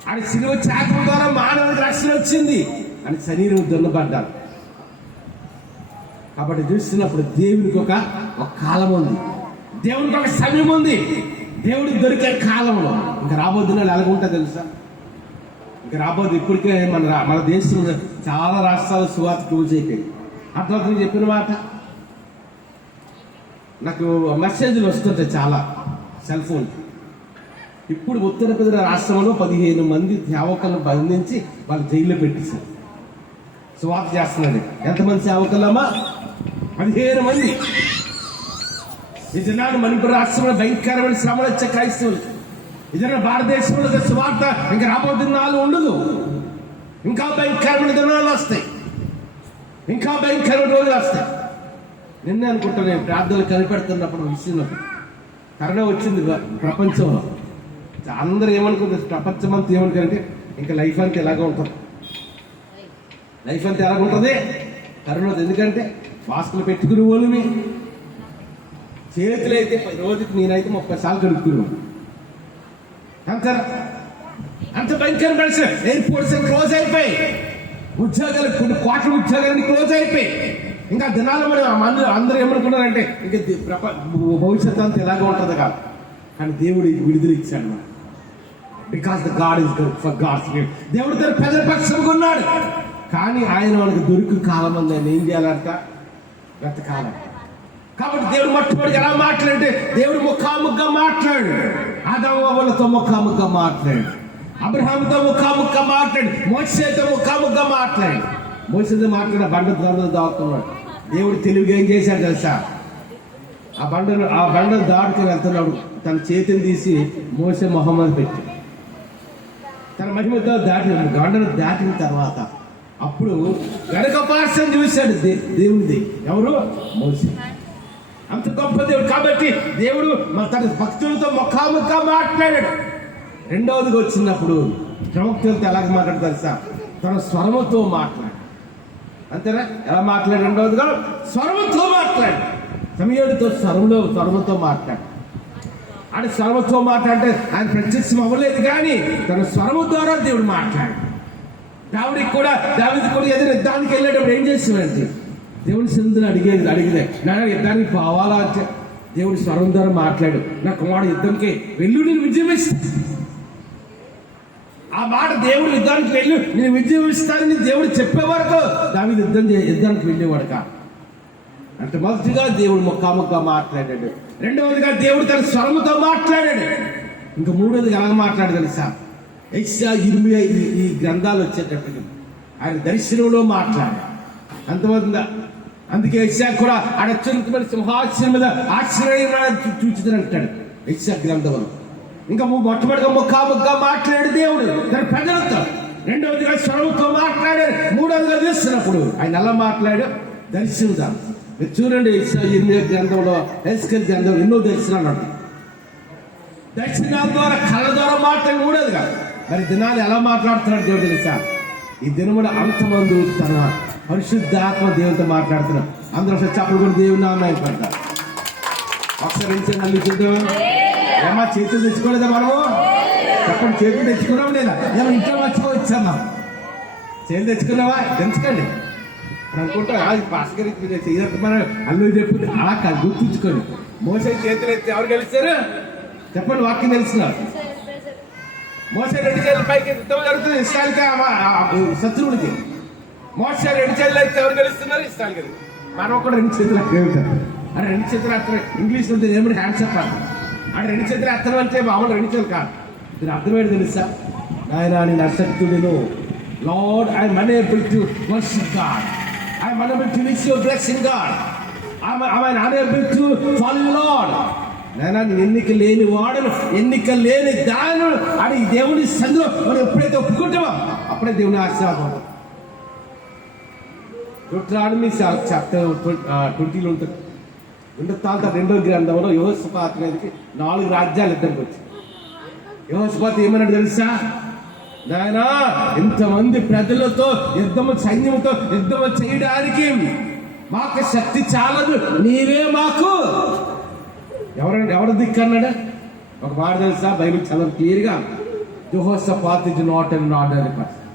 ఆయన సిలువ చేతల ద్వారా మానవుడికి రక్షణ వచ్చింది. అని శరీరం దున్నబడ్డాడు. కాబట్టి చూస్తున్నప్పుడు దేవునికి ఒక కాలం ఉంది, దేవునికి ఒక సమయం ఉంది. దేవుడికి దొరికే కాలంలో ఇంకా రాబోతున్న ఎలాగుంటా తెలుసా? ఇంకా రాబోదు. ఇప్పటికే మన దేశంలో చాలా రాష్ట్రాల సువార్త క్లోజ్ అయిపోయింది. అట్లా చెప్పిన మాట నాకు మెసేజ్లు వస్తుంటాయి చాలా సెల్ ఫోన్. ఇప్పుడు ఉత్తరప్రదేశ్ రాష్ట్రంలో 15 మంది సేవకులను బంధించి వాళ్ళు జైల్లో పెట్టేశారు. సువార్త చేస్తున్నాడు. ఎంతమంది సేవకులమ్మా? 15 మంది. ఈ జనాలు మణిపూర్ రాష్ట్రంలో భయంకరమైన శ్రమలు వచ్చే క్రైస్తవులు. ఇతర భారతదేశంలో సువార్త ఇంకా రాబోతున్న నాలు ఉండదు. ఇంకా భయంకరమైన దినాలు వస్తాయి, ఇంకా భయంకరమైన రోజులు వస్తాయి. నిన్నే అనుకుంటా నేను ప్రార్థనలు కనిపెడుతున్నప్పుడు విషయంలో కరోనా వచ్చింది ప్రపంచంలో. అందరూ ఏమనుకుంటారు? ప్రపంచం అంతా ఏమనుకుంటే ఇంకా లైఫ్ అంతా ఎలాగ ఉంటుంది, లైఫ్ అంతా ఎలాగ ఉంటుంది కరోనా. ఎందుకంటే మాస్కులు పెట్టుకుని వాళ్ళని చేతులు అయితే రోజుకి నేనైతే 30 సార్లు కడుక్కున్నాను. అంత భయంకరం కలిసి ఎయిర్పోర్ట్స్ క్లోజ్ అయిపోయి, ఉద్యోగాలు కొన్ని కోట్ల ఉద్యోగాలన్నీ క్లోజ్ అయిపోయి. ఇంకా దినాలు అందరూ ఏమనుకున్నారంటే ఇంకా భవిష్యత్తు అంతా ఎలాగ ఉంటుంది కాదు. కానీ దేవుడు విడుదల ఇచ్చాడు. Because the God is good for God's gift. దేవుడు తన ప్రజల పక్షంగా ఉన్నాడు. కానీ ఆయన మనకు దొరికి కాలం ఉంది. ఆయన ఏం చేయాలంట? బ్రతకాలం. కాబట్టి దేవుడు మొట్టమొదటి ఎలా మాట్లాడితే దేవుడు ముఖాముఖిగా మాట్లాడు. ఆదాముతో ముఖాముఖిగా మాట్లాడు, అబ్రహాముతో ముఖాముఖిగా మాట్లాడు, మోషేతో ముఖాముఖిగా మాట్లాడు. మోషేతో మాట్లాడిన బండ దాక్కున్నాడు. దేవుడు తెలివిగా ఏం చేశాడు తెలుసా? ఆ బండను దాటుకుని వెళ్తున్నాడు. తన చేతిని తీసి మోసే మొహమ్మద్ పెట్టి తన మహిమతో బండను దాటిన తర్వాత అప్పుడు వెనక పార్శ్వం చూశాడు దేవుడిది. ఎవరు? మోసే. అంత గొప్ప దేవుడు. కాబట్టి దేవుడు తన భక్తులతో ముఖాముఖిగా మాట్లాడాడు. రెండవదిగా వచ్చినప్పుడు ప్రవక్తలతో ఎలాగ మాట్లాడు తెలుసా? తన స్వరముతో మాట్లాడు. అంతేనా? ఎలా మాట్లాడు? రెండవదిగా స్వరముతో మాట్లాడు. సమయుడితో స్వరముతో మాట్లాడు. ఆయన స్వరముతో మాట్లాడితే ఆయన ప్రత్యక్షం అవ్వలేదు, కానీ తన స్వరము ద్వారా దేవుడు మాట్లాడు. దావిడికి కూడా ఎదురు యుద్ధానికి వెళ్ళేటప్పుడు ఏం చేస్తున్నాడంటే దేవుని సన్నిధిని అడిగితే నాన్న యుద్ధానికి పోవాలా అంటే దేవుడి స్వరం ద్వారా మాట్లాడు. నా కుమారుడు యుద్ధంకి వెళ్ళు, నేను విజయం ఇస్తాను. ఆ మాట దేవుడు యుద్ధానికి వెళ్ళు, నేను విజయం ఇస్తానని దేవుడు చెప్పే వరకు దావీదు యుద్ధానికి వెళ్ళేవాడు కాదు. అంటే మొదటిగా దేవుడు ముఖాముఖిగా మాట్లాడాడు. రెండవదిగా దేవుడు తన స్వరముతో మాట్లాడాడు. ఇంకా మూడవదిగా ఎలా మాట్లాడు తెలుసా? యెషయా, ఇర్మీయా ఈ గ్రంథాలు వచ్చేటప్పటికి ఆయన దర్శనంలో మాట్లాడాడు. అంతమంది. అందుకే యెషయా కూడా అత్యున్నతమైన సింహాసనం మీద ఆశ్చర్యం చూచిదంటాడు యెషయా గ్రంథంలో. ఇంకా మొట్టమొదటిగా ముఖాముఖిగా మాట్లాడాడు దేవుడు తన ప్రజలతో. రెండవదిగా స్వరముతో మాట్లాడాడు. మూడవదిగా చేస్తున్నప్పుడు ఆయన ఎలా మాట్లాడాడు? దర్శనం. మీరు చూడండి, ఇర్మీయా గ్రంథంలో, హెస్కేల్ గ్రంథంలో ఎన్నో దర్శనాలు ఉంటాయి. దర్శనాల ద్వారా, కళ్ళ ద్వారా మాట్లాడి మూడేదిగా. మరి దినాలు ఎలా మాట్లాడుతున్నాడు దేవుడు తెలుసా? ఈ దినమున అంతమంది తన పరిశుద్ధాత్మ దేవునితో మాట్లాడుతున్నాడు. అందరూ ఒకసారి చెప్పలు కూడా దేవుని నామం పడతారు. ఒకసారి మళ్ళీ చూద్దాం. ఏమా చేతులు తెచ్చుకోలేదా మనము? చెప్పండి, చేతులు తెచ్చుకున్నాం లేదా? ఏమో ఇంట్లో మర్చిపోవచ్చమ్మా. చేతులు తెచ్చుకున్నావా? తెచ్చుకోండి అనుకుంటా. భాస్కర్ మన అల్లు చెప్పి అలా గుర్తుంచుకోండి. మోసే చేతులు ఎత్తి ఎవరు గెలుస్తారు చెప్పండి? వాక్యం తెలుస్తున్నారు. మోసే 2 చేతుల పైకి యుద్ధం జరుగుతుంది ఇస్రాయేలుకి శత్రువులకి. మోసే 2 చేతులు అయితే ఎవరు గెలుస్తున్నారు? ఇస్రాయేల్ గెలుస్తారు. మనం కూడా 2 చేతులు అక్కడ. అరే 2 చేతులు అర్థం ఇంగ్లీష్ ఉంటుంది ఏమని హ్యాండ్సప్ కాదు. అక్కడ 2 చేతులు అర్థం అంటే మామూలు 2 చేతులు కాదు. దీని అర్థమేంటి తెలుసా? నాయన నేను అశక్తుడిను, Lord, I am unable to worship God. I am unable to receive your blessing, God. I am unable to follow you, Lord. నేను ఎన్నిక లేని వాడను, ఎన్నిక లేని దాను అని దేవుని సందులో మనం ఎప్పుడైతే ఒప్పుకుంటామో అప్పుడే దేవుని ఆశీర్వాదం. డ్యూటెరానమీ చాప్టర్ 20లో ఉంటుంది. ఉండతాంత 2వ గ్రంథంలో యెహోషాపాతు మీదకి 4 రాజ్యాలు యుద్ధానికి వచ్చాయి. యెహోషాపాతు ఏమన్నాడు తెలుసా? నాయనా, ఇంతమంది ప్రజలతో యుద్ధము, సైన్యంతో యుద్ధము చేయడానికి మాకు శక్తి చాలదు, నీవే మాకు ఎవరు దిక్కు అన్నాడు? ఒక మాట తెలుసా? బైబిల్ చదవడం క్లియర్గా, యెహోషాపాతు is not an ordinary person.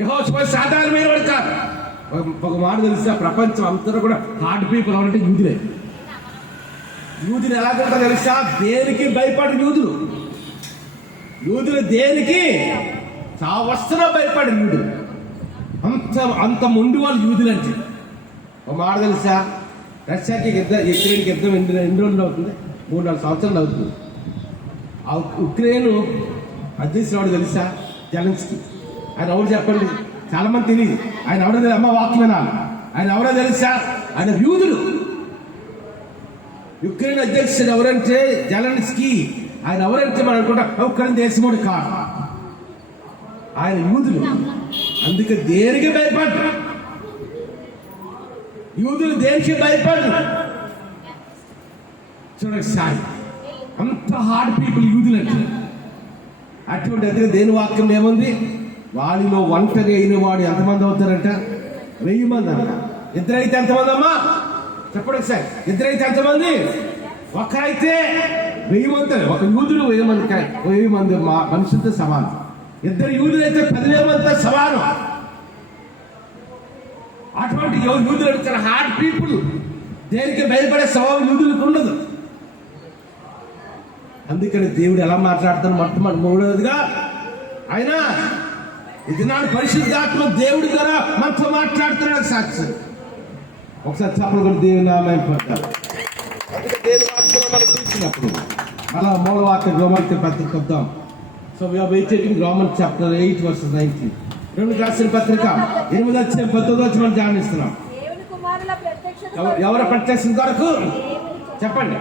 యెహోషాపాతు సాధారణమైన వాడు కాదు. ఒక మాట తెలుసా? ప్రపంచం అంతా కూడా హార్డ్ పీపుల్ అంటే యూదులే. యూదులు ఎలాగంటారు తెలుసా? దేనికి భయపడి యూదులు దేనికి చావస్తున్నా భయపడి యూదులు. అంత ముందు వాళ్ళు యూదులు అంటే. ఒక మాట తెలుసా? రష్యాకి యుక్రెయిన్కి యుద్ధం ఎన్ని రోజులు అవుతుంది? 3-4 సంవత్సరాలు అవుతుంది. ఆ ఉక్రెయిన్ అధ్యక్షుడు తెలుసా? జెలెన్స్కీ. ఆయన ఎవరు చెప్పండి? చాలా మంది తెలియదు. ఆయన ఎవరో తెలియదు. అమ్మ వాక్యనాలు. ఆయన ఎవరో తెలుసా? ఆయన యూదులు. యుక్రెయిన్ అధ్యక్షుడు ఎవరంటే జెలెన్స్కీ. ఆయన ఎవరంటే మనం అనుకుంటా ఉక్రెయిన్ దేశముడు కాదు, ఆయన యూదులు. అందుకే దేనికి భయపడ్డు యూదులు, దేనికి భయపడ్డు. చూడండి సాయి, అంత హార్డ్ పీపుల్ యూదులు అంటే. అటువంటి అందుకే దేని వాక్యం ఏముంది? వాడిలో ఒంటరి అయిన వాడు ఎంతమంది అవుతారంట? 1000 మంది అంట. ఇద్దరైతే ఎంతమంది అమ్మా? చెప్పండి సార్. ఇద్దరైతే ఎంతమంది? ఒకరైతే 1000 మంది. ఒక యూదులు 1000 మంది మనుషులతో సమానం. ఇద్దరు యూదులు అయితే 10,000 మందితో సమానం. అటువంటి యూదులు చాలా హార్డ్ పీపుల్. దేనికి భయపడే స్వభావం యూదులకు ఉండదు. అందుకని దేవుడు ఎలా మాట్లాడతాడు? మొట్టమొదటి 3వదిగా ఆయన ఇది నాడు పరిశుద్ధాత్మ దేవుడి ద్వారా మనతో మాట్లాడుతున్నాడు సాక్షి. ఒకసారి చెప్పలు కూడా దేవుని నామం పడతారు. అందుకే దేవుని వాక్యంలో మనం చూసినప్పుడు మళ్ళా మూల వాక్యం రోమన్ పత్రిక వద్దాం. So we are waiting Roman chapter 8 verses 19. రెండు రాసిన పత్రిక 8-19 మనం ధ్యానిస్తున్నాం. ఎవరి ప్రత్యక్షత కొరకు చెప్పండి?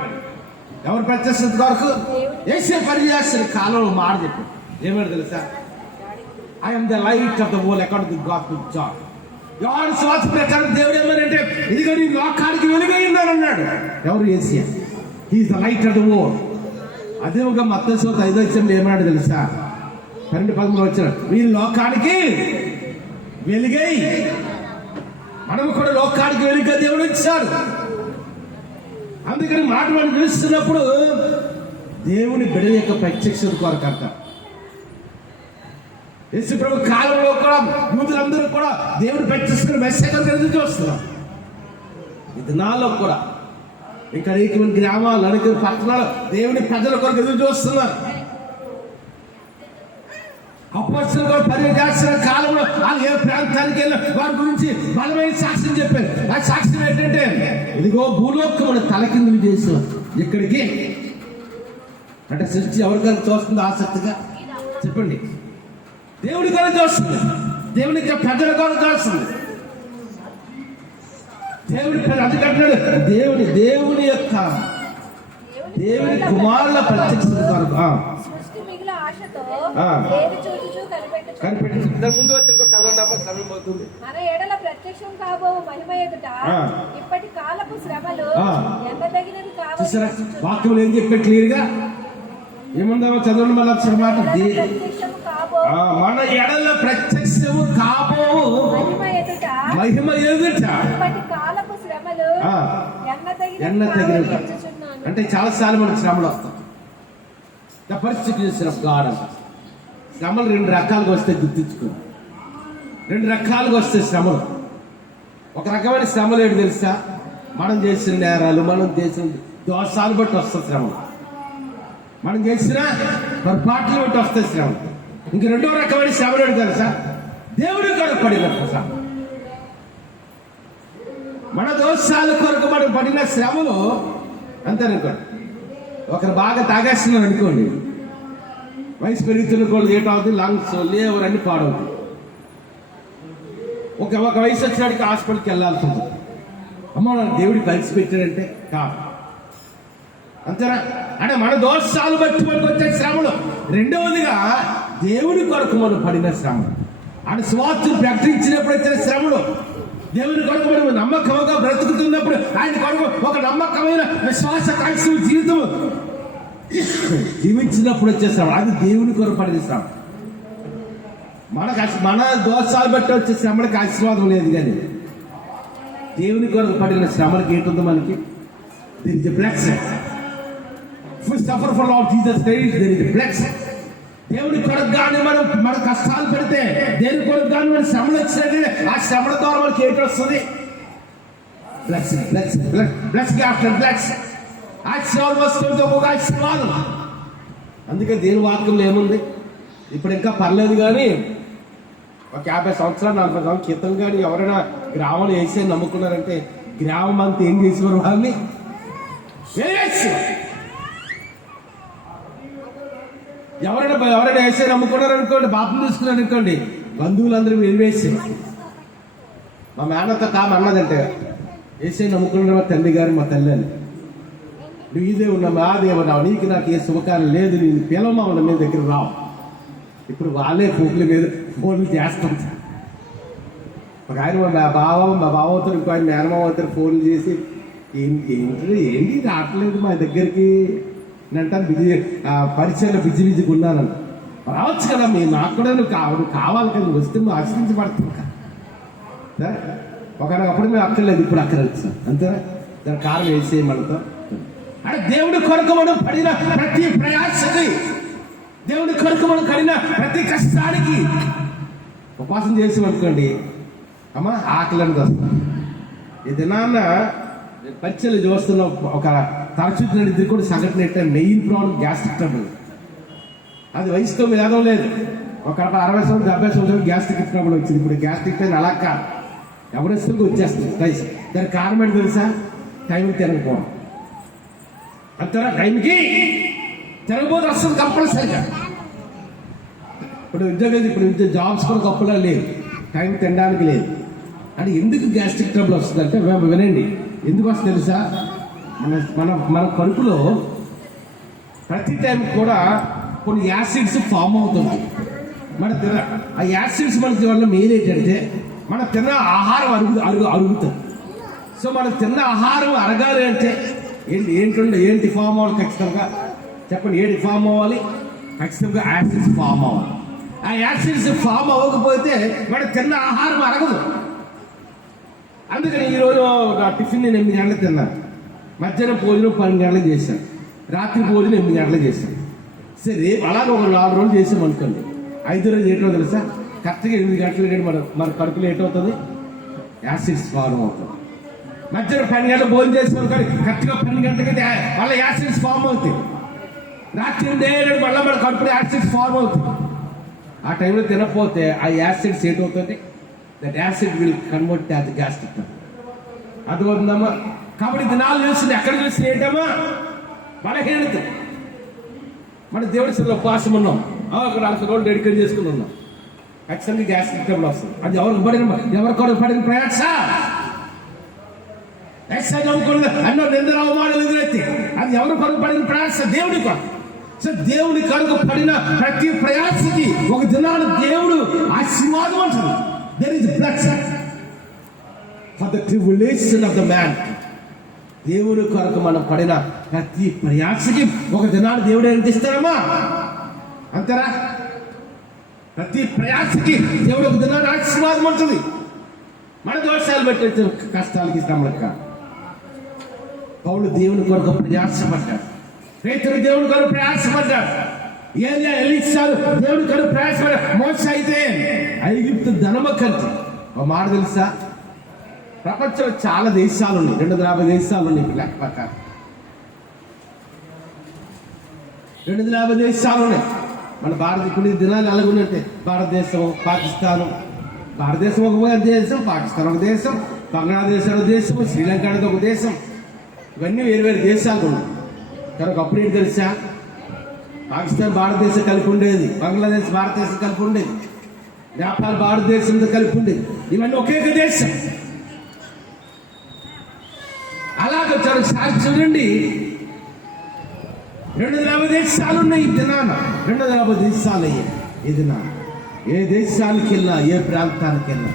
ఎవరి ప్రత్యక్షత కొరకు? యేసే పరిచేస్తున్న కాలంలో మాట చెప్పు. ఏమని తెలుసా? I am the light of the world according to Gospel of John. యోహాను సువార్త ప్రకారం దేవుడు ఏమనంటే ఇదిగో నీ లోకానికి వెలుగై ఉన్నాను అన్నాడు. ఎవరు? యేసయ్య. He is the light of the world. అదే ఒక మత్తయి సువార్త 5వ ఏమన్నాడు తెలుసా? 12-13 వచ్చిన వీళ్ళు లోకానికి వెలుగై, మనము కూడా లోకానికి వెలుగుగా దేవుడు ఇచ్చాడు. అందుకని మాట మనం చూస్తున్నప్పుడు దేవుని బిడ్డ యొక్క ప్రత్యక్షత కొరకు అంట. యేసు ప్రభు కాలంలో కూడా యూదులందరూ కూడా దేవుని ప్రత్యక్షతను మెసేజ్ ఎదురు చూస్తున్నారు. ఇది నాలో కూడా ఇంకా అనేక గ్రామాలు, అనేక పట్టణాలు దేవుని ప్రజల కొరకు ఎదురు చూస్తున్నారు. అపోస్తలులు కూడా పరిచయం కాలంలో వాళ్ళు ఏ ప్రాంతానికి వెళ్ళి వారి గురించి బలమైన సాక్ష్యం చెప్పారు. ఆ సాక్ష్యం ఏంటంటే ఇదిగో భూలోకమును తలకిందులు చేసాం. ఇక్కడికి అంటే సృష్టి ఎవరికైనా చూస్తుంది ఆసక్తిగా? చెప్పండి. దేవుడి కూడా చూస్తుంది, దేవుని ప్రజల కూడా చూస్తుంది. దేవుడి అందుకంటున్నాడు దేవుని యొక్క దేవుని కుమారుల ప్రత్యక్షత కొరకు కనిపెట్టి ముందు వచ్చి చదవండి. సమయం అవుతుంది. మన ఎడల ప్రత్యక్షం కాబోవు మహిమ ఎదుట ఇప్పటి కాలపు శ్రమలు ఎండదగినవి కావు. వాక్యం ఏం చెప్పే క్లియర్ గా ఏముందామో చదవండి. మళ్ళీ ఒకసారి మాట. మన ఎడల ప్రత్యక్షము కాబోవు మహిమ ఎదుట ఇప్పటి కాలపు శ్రమలు ఎండదగినవి. అంటే చాలా సార్లు మనకు శ్రమలు వస్తాయి. The persecutions of God. శ్రమలు 2 రకాలుగా వస్తాయి, గుర్తించుకో. 2 రకాలుగా వస్తాయి శ్రమలు. ఒక రకమైన శ్రమలు ఏంటి తెలుసా? మనం చేసిన నేరాలు, మనం చేసిన దోషాలు బట్టి వస్తాయి శ్రమలు. మనం చేసిన పొరపాట్లు బట్టి వస్తాయి శ్రమలు. ఇంక 2వ రకమైన శ్రమలు ఏంటి తెలుసా? దేవుడి కొరకు పడిన శ్రమ. మన దోషాల కొరకు మనం పడిన శ్రమలు అంతేనుకోండి. ఒకరు బాగా తాగేస్తున్నారు అనుకోండి, వయసు పెరుగుతున్న కూడా లేట్ అవుతుంది, లంగ్స్ లేవర్ అన్ని పాడవుతుంది. ఒక వయసు వచ్చినాడికి హాస్పిటల్కి వెళ్ళాల్సి ఉంటుంది. అమ్మ నాకు దేవుడి పరీక్ష పెట్టాడంటే కాదు, అంతేనా? అంటే మన దోషాలు బట్టి మనకు వచ్చే శ్రమలు. రెండవదిగా దేవుడి కొరకు మనం పడిన శ్రమ, ఆయన స్వార్థను ప్రకటించినప్పుడు వచ్చిన శ్రమలు, దేవుని కొరకు మనం నమ్మకంగా బ్రతుకుతున్నప్పుడు ఆయన కొరకు ఒక నమ్మకమైన విశ్వాస క్రైస్తవ జీవితం జీవించినప్పుడు వచ్చే శ్రమ, అది దేవుని కొరకు పడిన శ్రమ. మన దోషాలు బట్టి వచ్చే శ్రమలకు ఆశీర్వాదం లేదు, కానీ దేవుని కొరకు పడిన శ్రమలకు ఏంటుందో మనకి there is a blessing. If we suffer for Lord Jesus Christ, there is a blessing. దేవుని కొరకు కానీ మన కష్టాలు పెడితే, దేవుని కొరకు కానీ మన శ్రమలు వచ్చినట్టే, ఆ శ్రమల ద్వారా మనకి ఏంటి వస్తుంది? Blessing, blessing, blessing after blessing. ఆశీర్వాదం వస్తుంది, ఒక్కొక్క ఆశీర్వాదం. అందుకే దేవుని వాక్యంలో ఏముంది? ఇప్పుడు ఇంకా పర్లేదు, కానీ ఒక 50 సంవత్సరాలు 40 సంవత్సరాల క్రితం కానీ ఎవరైనా గ్రామంలో వేసే నమ్ముకున్నారంటే గ్రామం అంతా ఏం చేసేవారు? వాళ్ళని ఎవరైనా వేసే నమ్ముకున్నారు అనుకోండి, బాపం తీసుకున్నారు అనుకోండి, బంధువులందరూ వేసి మా మేనతో అన్నదంటే వేసే నమ్ముకున్నారు మా తండ్రి గారు, మా తల్లి అని. నువ్వు ఇదే ఉన్నా మా దేవుడు, నీకు నాకు ఏ శుభకార్యం లేదు, నేను పిలవమా ఉన్న మీ దగ్గర రావు. ఇప్పుడు వాళ్ళే ఫోన్ల మీద ఫోన్లు చేస్తాం. ఒక ఆయన మా బావతో ఇంకో ఆయన మేనమావతో ఫోన్లు చేసి ఏంటి రావట్లేదు మా దగ్గరికి అంటాను, బిజీ పరిచయంలో బిజీగా ఉన్నానని. రావచ్చు కదా, నాకు కూడా నువ్వు కావాలి కదా, నువ్వు వస్తే నువ్వు ఆశ్రయించబడుతుంది కదా. ఒకనప్పుడు మేము అక్కర్లేదు, ఇప్పుడు అక్కడ వచ్చాం, అంతేనా? దాని కారణం వేసే మనతో అంటే దేవుడి కొరకు మనం పడిన ప్రతి ప్రయాసకి, దేవుడి కొరకు మనం పడిన ప్రతి కష్టానికి ఉపవాసం చేసి అనుకోండి, అమ్మ ఆకలిని వస్తాం. ఈ దినాన్న పరీక్షలు చూస్తున్న ఒక తరచున ఇద్దరు కూడా సంఘటన ఏంటంటే మెయిన్ ప్రాబ్లం గ్యాస్ట్రిక్ ట్రబుల్. అది వయసుతో భేదం లేదు. ఒక 60 సంవత్సరాలు 70 సంవత్సరాలు గ్యాస్ట్రిక్ ట్రబుల్ వచ్చింది. ఇప్పుడు గ్యాస్ట్రిక్ ట్రబుల్ అలా కాదు, ఎవరిస్తుంది వచ్చేస్తుంది వయసు. దానికి కారణం ఏంటి తెలుసా? టైంకి తినకపోవడం. అంతేనా? టైంకి తినకపోతే వస్తుంది కంపల్సరిగా. ఇప్పుడు జాబ్స్ కూడా గొప్పలా లేదు, టైం తినడానికి లేదు. అంటే ఎందుకు గ్యాస్ట్రిక్ ట్రబుల్ వస్తుంది అంటే వినండి, ఎందుకు వస్తుంది తెలుసా? మన కడుపులో ప్రతి టైం కూడా కొన్ని యాసిడ్స్ ఫామ్ అవుతుంది. ఆ యాసిడ్స్ మనకి వల్ల మెయిన్ ఏంటంటే మన తిన్న ఆహారం అరుగుతుంది. సో మనం తిన్న ఆహారం అరగాలి అంటే ఏంటి ఫామ్ అవ్వాలి? ఖచ్చితంగా చెప్పండి, ఏంటి ఫామ్ అవ్వాలి? ఖచ్చితంగా యాసిడ్స్ ఫామ్ అవ్వాలి. ఆ యాసిడ్స్ ఫామ్ అవ్వకపోతే మనం తిన్న ఆహారం అరగదు. అందుకని ఈరోజు నా టిఫిన్ నేను 8 గంటలకు తిన్నాను, మధ్యాహ్నం భోజనం 12 గంటలకు చేశాను, రాత్రి భోజనం 8 గంటలకు చేశాను. సరే రేపు అలాగే ఒక 4 రోజులు చేసాం అనుకోండి, 5వ రోజు ఏంటో తెలుసా? కరెక్ట్గా 8 గంటలు మన కడుపులో ఏంటవుతుంది? యాసిడ్స్ ఫామ్ అవుతుంది. మధ్యాహ్నం 12 గంటలకు భోజనం చేసాం అనుకోండి, కరెక్ట్గా 12 గంటలకి మళ్ళీ యాసిడ్స్ ఫామ్ అవుతాయి. రాత్రి మళ్ళీ మన కడుపులో యాసిడ్స్ ఫామ్ అవుతుంది. ఆ టైంలో తినకపోతే ఆ యాసిడ్స్ ఏంటవుతుంది? That acid will convert as gastric. అది వస్తుందమ్మా. కాబట్టి దినాలు చూస్తుంది, ఎక్కడ చూస్తుంది ఏంటమ్మా? బలహీనత. మన దేవుడి సభలో ఉపవాసం ఉన్నాం, ఒక 40 రోజులు డెడికేట్ చేసుకుని ఉన్నాం, ఖచ్చితంగా గ్యాస్ట్రిక్ ట్రబుల్ వస్తుంది. అది ఎవరి కొరకు పడిన ప్రయాస? అన్నో నిందర అవమానాలు ఎదురైతే అది ఎవరి కొరకు పడిన ప్రయాస? దేవుడి కొరకు. సో దేవుని కొరకు పడిన ప్రతి ప్రయాసకి ఒక దినాలు దేవుడు ఆశీర్వాదం అంటారు. There is blessing for the tribulation of the man. దేవుని కొరకు మనం పడిన ప్రతి ప్రయాసకి ఒక దినాలు దేవుడు ఏం ఇస్తారమ్మా? అంతేనా? ప్రతి ప్రయాసకి దేవుడు ఒక దినాలు ఆశీర్వాదం ఉంటుంది. మన దోషాలు బట్టి కష్టాలకి శ్రమలకు కాదు. పౌలు దేవుని కొరకు ప్రయాసపడ్డాడు, పేతురు దేవుని కొరకు ప్రయాసపడ్డాడు, ఎలీషాలు దేవుని కొరకు ప్రయాసపడ్డాడు. మోషే అయితే ఐగుప్తు ధనమకంతి. ఒక మాట తెలుసా? ప్రపంచంలో చాలా దేశాలు ఉన్నాయి, 250 దేశాలు ఉన్నాయి లెక్క ప్రకారం. 250 దేశాలు ఉన్నాయి. మన ఇప్పుడు దినాలు ఎలాగున్నట్టే భారతదేశం, పాకిస్తాను. భారతదేశం ఒక దేశం, పాకిస్తాన్ ఒక దేశం, బంగ్లాదేశ్ ఒక దేశం, శ్రీలంక అనేది ఒక దేశం. ఇవన్నీ వేరు దేశాలు ఉన్నాయి. కానీ ఒకప్పుడు ఏంటి తెలుసా? పాకిస్తాన్ భారతదేశం కలిపి ఉండేది, బంగ్లాదేశ్ భారతదేశం కలిపి ఉండేది. నేపాల్ భారతదేశంతో కలిపి ఉండేది. ఇవన్నీ ఒకే దేశం. అలాగే చూడండి, 240 దేశాలు ఉన్నాయి ఈ దినాన. 240 దేశాలు అయ్యాయి ఈ దినాన. ఏ దేశానికి వెళ్ళినా, ఏ ప్రాంతానికి వెళ్ళినా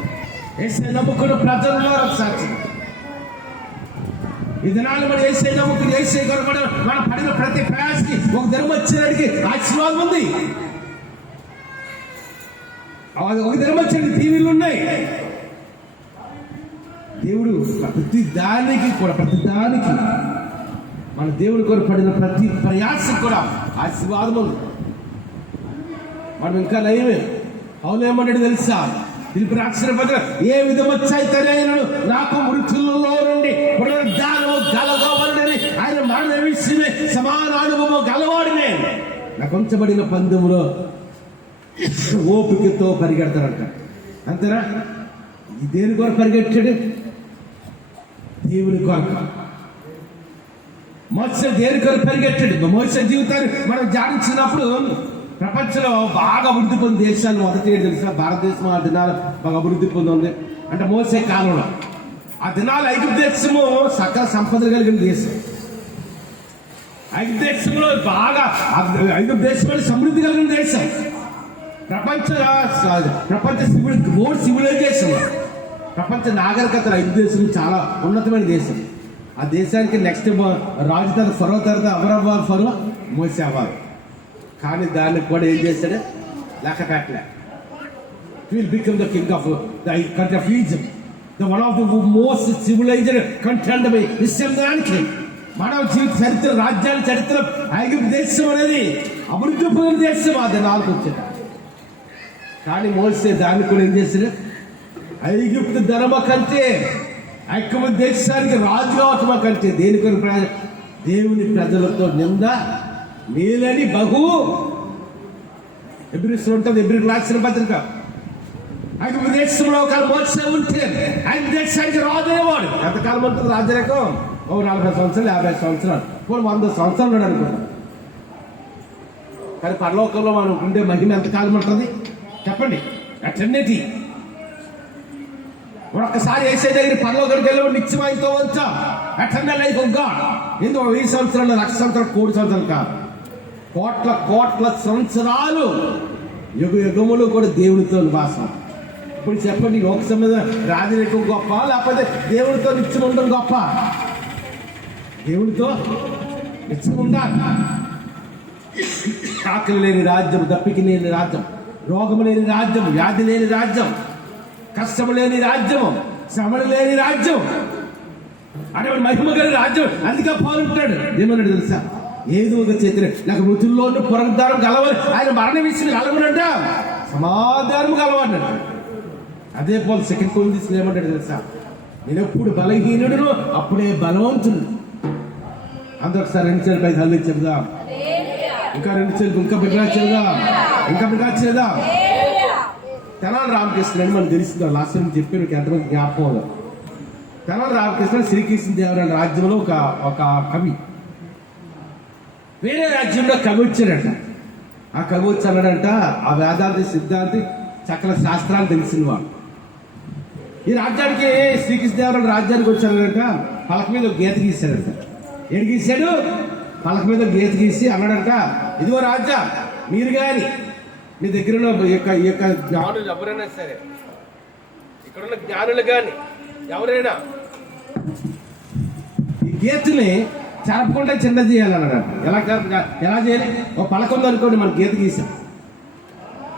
యేసయ్య నమ్ముకున్న ప్రజల్లో సాక్షి. ఈ దినాలు మనం యేసయ్య నమ్ముకుని యేసయ్య కొరకు మనం పడిన ప్రతి ప్రయాసకి ఒక దినం వచ్చేవాడికి ఆశీర్వాదం ఉంది. ఒక దినం వచ్చేది టీవీలు ఉన్నాయి. దేవుడు ప్రతి దానికి మన దేవుడి కొరకు పడిన ప్రతి ప్రయాసం కూడా ఆశీర్వాదము. మనం ఇంకా నయమే. అవును ఏమన్నాడు తెలుసా? పిలుపు రాక్షణ పత్ర ఏ విధమొచ్చైతేనైనను నాకు మృతులలో నుండి పునరుద్ధానము గలగవలనని ఆయన మరణ విషయమే సమాన అనుభవం గలవాడినే. నాకు ఉంచబడిన పందెములో ఓపికతో పరిగెడతారంట. అంతేనా? దేని కొరకు పరిగెట్టాడు? దేవుని కొరకు. మోసే దేని కొరకు పరిగెట్టాడు? మోసే జీవితాన్ని మనం ధ్యానించినప్పుడు ప్రపంచంలో బాగా అభివృద్ధి పొందిన దేశాలు మొదటి తెలుసా? భారతదేశం ఆ దినాలు బాగా అభివృద్ధి పొంది అంటే మోసే కాలంలో. ఆ దినాలు ఐగుప్తు దేశము సకల సంపదలు కలిగిన దేశం. ఐగుప్తు దేశంలో బాగా ఐగుప్తు దేశంలో సమృద్ధి కలిగిన దేశం. ప్రపంచ సివిలైజేషన్, ప్రపంచ నాగరికత ఐగుప్తు దేశం చాలా ఉన్నతమైన దేశం. ఆ దేశానికి నెక్స్ట్ రాజు తర్వాత ఫరో తర్వాత అవ్వాలి, ఫరో మోసే అవ్వాలి. కానీ దాన్ని కూడా ఏం చేశాడు? లెక్క పెట్టలే. Will become the king of the country of Egypt, the one of the most civilised country విశ్వందానికి. మానవ జీవిత చరిత్ర, రాజ్యాల చరిత్ర ఐగుప్తు దేశం అనేది అభివృద్ధి పొందిన దేశం. ఆ దినాలకు వచ్చాడు. కానీ మోసే దాన్ని కూడా ఏం చేశాడు? ఐగుప్తు ధర్మ కంటే ఐక్యమైన దేశానికి రాజు కావటం కంటే దేనికొని దేవుని ప్రజలతో నింద మేలని బహు ఎబ్రిస్ ఉంటుంది. ఎబ్రి రాసిన పత్రిక. ఐగుప్తు దేశంలో ఒక మోసే ఉంటే ఐగుప్తు దేశానికి రాజు అనేవాడు. ఎంతకాలం ఉంటుంది రాజ్యరేఖం? 40 సంవత్సరాలు, 50 సంవత్సరాలు, 100 సంవత్సరాలు అనుకుంటాం. కానీ పరలోకంలో మనం ఉండే మహిమ ఎంతకాలం ఉంటుంది చెప్పండి? ఎటర్నిటీ. ఒక్కసారి వేసే దగ్గర పరలోకానికి వెళ్ళి నిత్యమైతో వచ్చా ఎటర్నల్ లైఫ్ ఆఫ్ గాడ్. ఎందుకు 1000 సంవత్సరాలు, 1,00,000 సంవత్సరాలు, 1,00,00,000 సంవత్సరాలు కాదు, కోట్ల సంవత్సరాలు యుగములు కూడా దేవునితో నివాసం. ఇప్పుడు చెప్పండి, లోక సంబంధ రాజరికం గొప్ప లేకపోతే దేవుడితో నిత్యం ఉండడం గొప్ప? దేవుడితో నిత్యం ఉండాలి. ఆకలి లేని రాజ్యం, దప్పికి లేని రాజ్యం, రోగము లేని రాజ్యం, వ్యాధి లేని రాజ్యం, కష్టము లేని రాజ్యము, శ్రమలు లేని రాజ్యం, అటువంటి మహిమ కలిగిన రాజ్యం. అందుకే పాల్గొంటాడు. ఏమన్నాడు తెలుసా? ఏదో ఒక చేతి నాకు మృతుల్లో పునరుద్ధారం గలవాలి, ఆయన మరణ విషయం కలవనంట, సమాధానం కలవన్నాడు. అదే పోల్ 2 కొరింథీయులు ఏమంటాడు తెలుసా? నేను ఎప్పుడు బలహీనుడును అప్పుడే బలవంతుడు. అందరూ ఒకసారి 2 చేతులు పై తల్లి చెబుదాం. ఇంకా 2 చేతులు ఇంకా బిడ్డ చెబుదాం. ఇంకా బిడ్డ చేద్దాం. తెనాలి రామకృష్ణ అని మనకు తెలుస్తుంది. లాస్ట్ టైం చెప్పి మీకు ఎంతమంది జ్ఞాపకం. తెనాలి రామకృష్ణ శ్రీకృష్ణ దేవరాయల రాజ్యంలో ఒక కవి. వేరే రాజ్యంలో కవి వచ్చాడంట. ఆ కవి వచ్చి అన్నాడంట, ఆ వేదాంతి సిద్ధాంతి సకల శాస్త్రాలు తెలిసిన వాడు. ఈ రాజ్యానికి శ్రీకృష్ణ దేవరాయల రాజ్యానికి వచ్చాడంట. పలక మీద ఒక గీత గీశాడంట. ఏడు గీశాడు? పలక మీద గీత గీసి అన్నాడంట, ఇదిగో రాజా, మీరు కానీ మీ దగ్గర ఈ యొక్క జ్ఞానులు ఎవరైనా సరే, ఇక్కడున్న జ్ఞానులు కానీ ఎవరైనా ఈ గీతని చెరపకుండా చిన్న చేయాలన్నాడు. ఎలా చేయాలి? ఒక పలక ఉంది అనుకోండి, మన గీత గీసాం,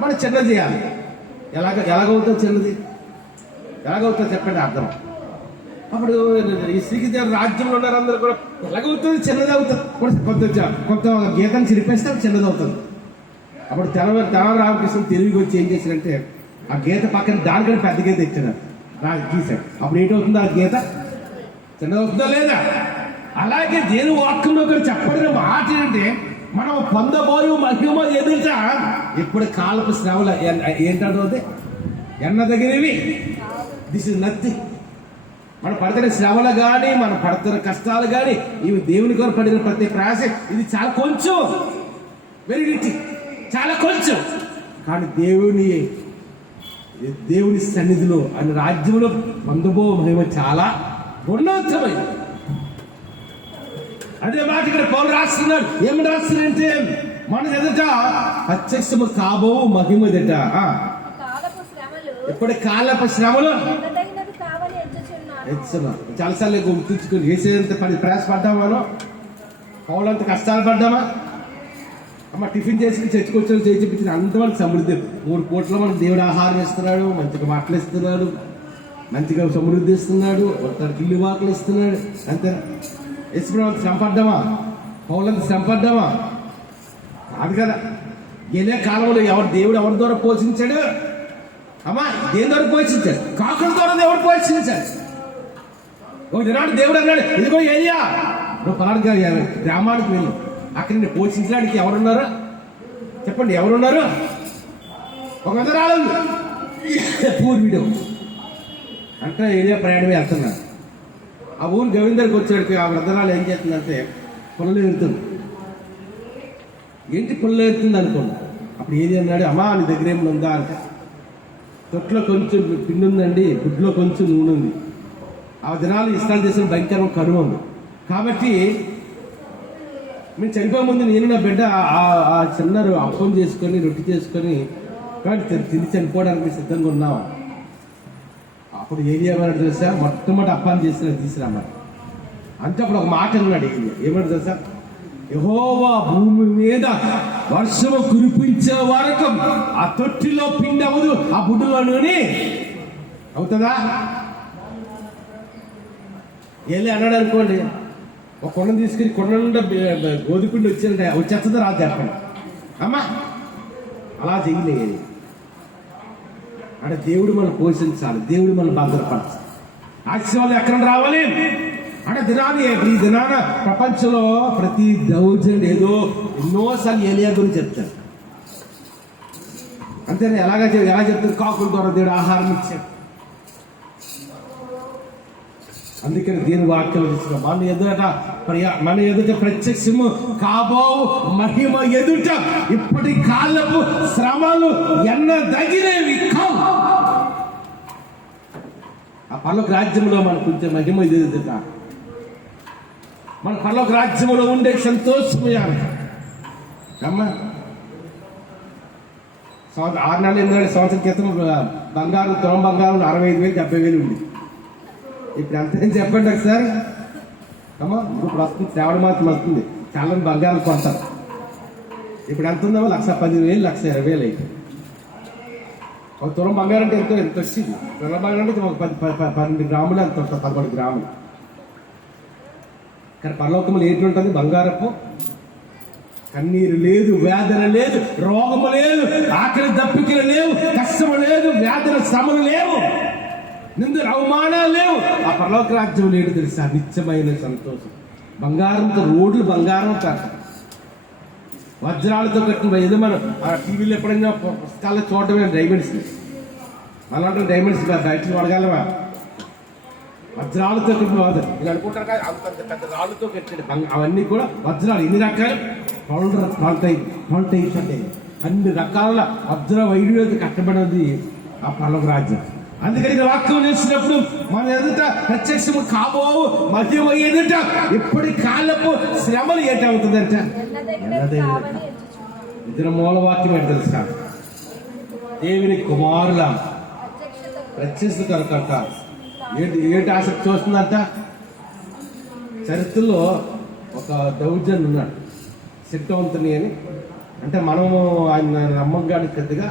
మనం చిన్న చేయాలి. ఎలాగవుతుంది చిన్నది? ఎలాగవుతుంది చెప్పండి అర్థం. అప్పుడు ఈ శ్రీకృష్ణ రాజ్యంలో ఉన్నారు అందరూ కూడా ఎలాగవుతుంది? చిన్నది అవుతుంది. కొంత గీతను చిరిపేస్తే చిన్నది అవుతుంది. అప్పుడు తెనాలి రామకృష్ణ తెలివికి వచ్చి ఏం చేశాడంటే, ఆ గీత పక్కన దానికంటే పెద్ద గీత ఇచ్చాడు, గీసాడు. అప్పుడు ఏంటవుతుంది? ఆ గీత చిన్నదవుతుందా లేదా? అలాగే దేని వాక్యంలో కూడా చెప్పడిన మాట ఏంటంటే, మనం పొందబోయే మహిమ ఎదుట ఇప్పుడు కాలపు శ్రమలు ఏంటంటే ఎన్న దగ్గరవి. This is nothing. మనం పడుతున్న శ్రమలు కానీ, మనం పడుతున్న కష్టాలు కానీ, ఇవి దేవుని కొరకు పడిన ప్రతి ప్రయాస ఇది చాలా కొంచెం, వెరీ లిటిల్, చాలా కొంచెం. కానీ దేవుని దేవుని సన్నిధిలో ఆయన రాజ్యంలో పొందబో మహిమ చాలా ఉన్నతమైనది. అదే మాట ఇక్కడ పౌలు రాస్తున్నాడు. ఏమి రాస్తున్నాడంటే మన ఎదుట ప్రత్యక్షము కాబో మహిమ ఎదుట కాలపు శ్రమలు ఎప్పుడు కాలపు శ్రమలు ఎంతదగినది కావాలి ఎంచుచున్నాను. హెచ్చన చాలాసార్లు గుర్తుంచుకొని వేసేంత ప్రయాసపడ్డామా, పౌలంత కష్టాలు పడ్డామా? అమ్మ టిఫిన్ చేసి చర్చకొచ్చి చేసి చెప్పించిన అంతమంది సమృద్ధి 3 పూట్ల మనకు దేవుడు ఆహారం ఇస్తున్నాడు, మంచిగా బట్టలు ఇస్తున్నాడు, మంచిగా సమృద్ధి ఇస్తున్నాడు, ఒకరికి ఇల్లు వాకులు ఇస్తున్నాడు. అంతే యశ్వరంత శ్రమ పడ్డామా? పౌలంత శ్రమ పడ్డామా? కాదు కదా. గెలే కాలంలో దేవుడు ఎవరి ద్వారా పోషించాడు? అమ్మా దేని ద్వారా పోషించాడు? కాకుల ద్వారా దేవుడు పోషించాడు. ఒక దినాడు దేవుడు అన్నాడు, ఇదిగో ఏరియా నువ్వు పలానా గ్రామానికి వెళ్ళి అక్కడ నేను పోషించడానికి ఎవరున్నారు చెప్పండి, ఎవరున్నారు? ఒక వందరాలు పూర్వీడు అంటే ఏరియా ప్రయాణమే వెళ్తున్నాడు. ఆ ఊరు గోవిందరికి వచ్చాడు. ఆ వృద్ధరాలు ఏం చేస్తుందంటే పొలంలో వెళ్తుంది. ఏంటి పొలంలో వెళ్తుంది అనుకోండి. అప్పుడు ఏది అన్నాడు, అమ్మా నీ దగ్గర ఏమి ఉందా అంటే, తొట్లో కొంచెం పిండి ఉందండి, గుడ్లో కొంచెం నూనె ఉంది. ఆ దినాలు ఇస్రాయేల్ దేశం భయంకరం కరువు ఉంది కాబట్టి మేము చనిపోయే ముందు నేను నా బిడ్డ ఆ చిన్నారు అప్పం చేసుకొని రొట్టె చేసుకొని తిని చనిపోవడానికి సిద్ధంగా ఉన్నాం. అప్పుడు ఏరియా తెలుసా, మొట్టమొదటి అప్పాన్ని చేసిన తీసుకురామని అంటే అప్పుడు ఒక మాట అన్నాడు. ఏమంటారు తెలుసా, యెహోవా భూమి మీద వర్షము కురిపించే వరకు ఆ తొట్టిలో పిండి అవ్వదు, ఆ బుడ్డులో నూనె అవుతుందా? వెళ్ళి అన్నాడు అనుకోండి, ఒక కొండను తీసుకుని కొండ నుండి గోధుపిండి వచ్చేస్తుందో రాదు చెప్పండి. అమ్మా అలా చేయలేదు. అంటే దేవుడు మనం పోషించాలి, దేవుడు మనం భద్రపరచాలి. ఆశీర్వాదం ఎక్కడ రావాలి అంటే ఈ దినాన ప్రపంచంలో ప్రతి దౌర్జన్యం ఏదో ఎన్నోసార్లు ఏలియా గురించి చెప్తారు. అంతేనా? ఎలా చెప్తారు? కాకుల ద్వారా దేవుడు ఆహారం ఇచ్చాడు. అందుకని దీని వాక్యం మన ఎదుట ప్రత్యక్షము కాబో మహిమ ఎదుట ఇప్పటి కాలపు శ్రమలు ఎన్నదగినవి కావు. ఆ పరలోక రాజ్యంలో మనకు కొంచెం మహిమ ఎదుట మన పరలోక రాజ్యంలో ఉండే సంతోషము అమ్మా. 6 నెలలు 8 నెలల సంవత్సరం క్రితం బంగారం తులం బంగారం 65,000 70,000 ఉంది. ఇప్పుడు ఎంత చెప్పండి ఒకసారి అమ్మా. ఇప్పుడు వస్తుంది శ్రావణ మాసం వస్తుంది, చాలా బంగారం కొంటారు. ఇప్పుడు ఎంత ఉందో 1,10,000 1,20,000 అయితే ఒక తులం బంగారం అంటే ఎంత వచ్చింది? తులం బంగారం అంటే ఒక 12 గ్రాములు ఎంత ఉంటుంది, 11 గ్రాములు. కానీ పరలోకములు ఏంటి ఉంటుంది? బంగారపు కన్నీరు లేదు, వేదన లేదు, రోగము లేదు, ఆకలి దప్పికలు లేవు, కష్టము లేదు, వేదన శ్రమలు లేవు, నిందలు అవమానాలు లేవు. ఆ పరలోక రాజ్యం లేడు తెలుసా? నిత్యమైన సంతోషం. బంగారంతో రోడ్లు బంగారం కాదు, వజ్రాలతో కట్టిన ఏదో మనం ఆ టీవీలో ఎప్పుడైనా పుస్తకాల్లో చూడటమే డైమండ్స్. అలాంటి డైమండ్స్ బయట చూడగలవా? వజ్రాలతో కట్టిన ఇలా అనుకుంటారు కదా, అంత పెద్ద రాళ్ళతో కట్టిన అవన్నీ కూడా వజ్రాలు. ఎన్ని రకాలు? 12 టైప్స్ అంటే అన్ని రకాల వజ్ర వైద్యులతో కట్టబడినది ఆ పరలోక రాజ్యం. అందుకని వాక్యం చేసినప్పుడు మన ఎదుట ప్రత్యక్షము కాబో మహిమ ఎదుట ఇప్పటి కాలపు శ్రమలు ఏంటవుతుందంట. ఇద్దరు మూల వాక్యం ఏంటి తెలుసా? దేవుని కుమారుల ప్రత్యక్షత కొరకంట. ఏంటి ఆసక్తి చూస్తుందంట? చరిత్రలో ఒక దౌర్జన్ ఉన్నాడు, శక్తివంతుని అని. అంటే మనము ఆయన నమ్మకానికి పెద్దగా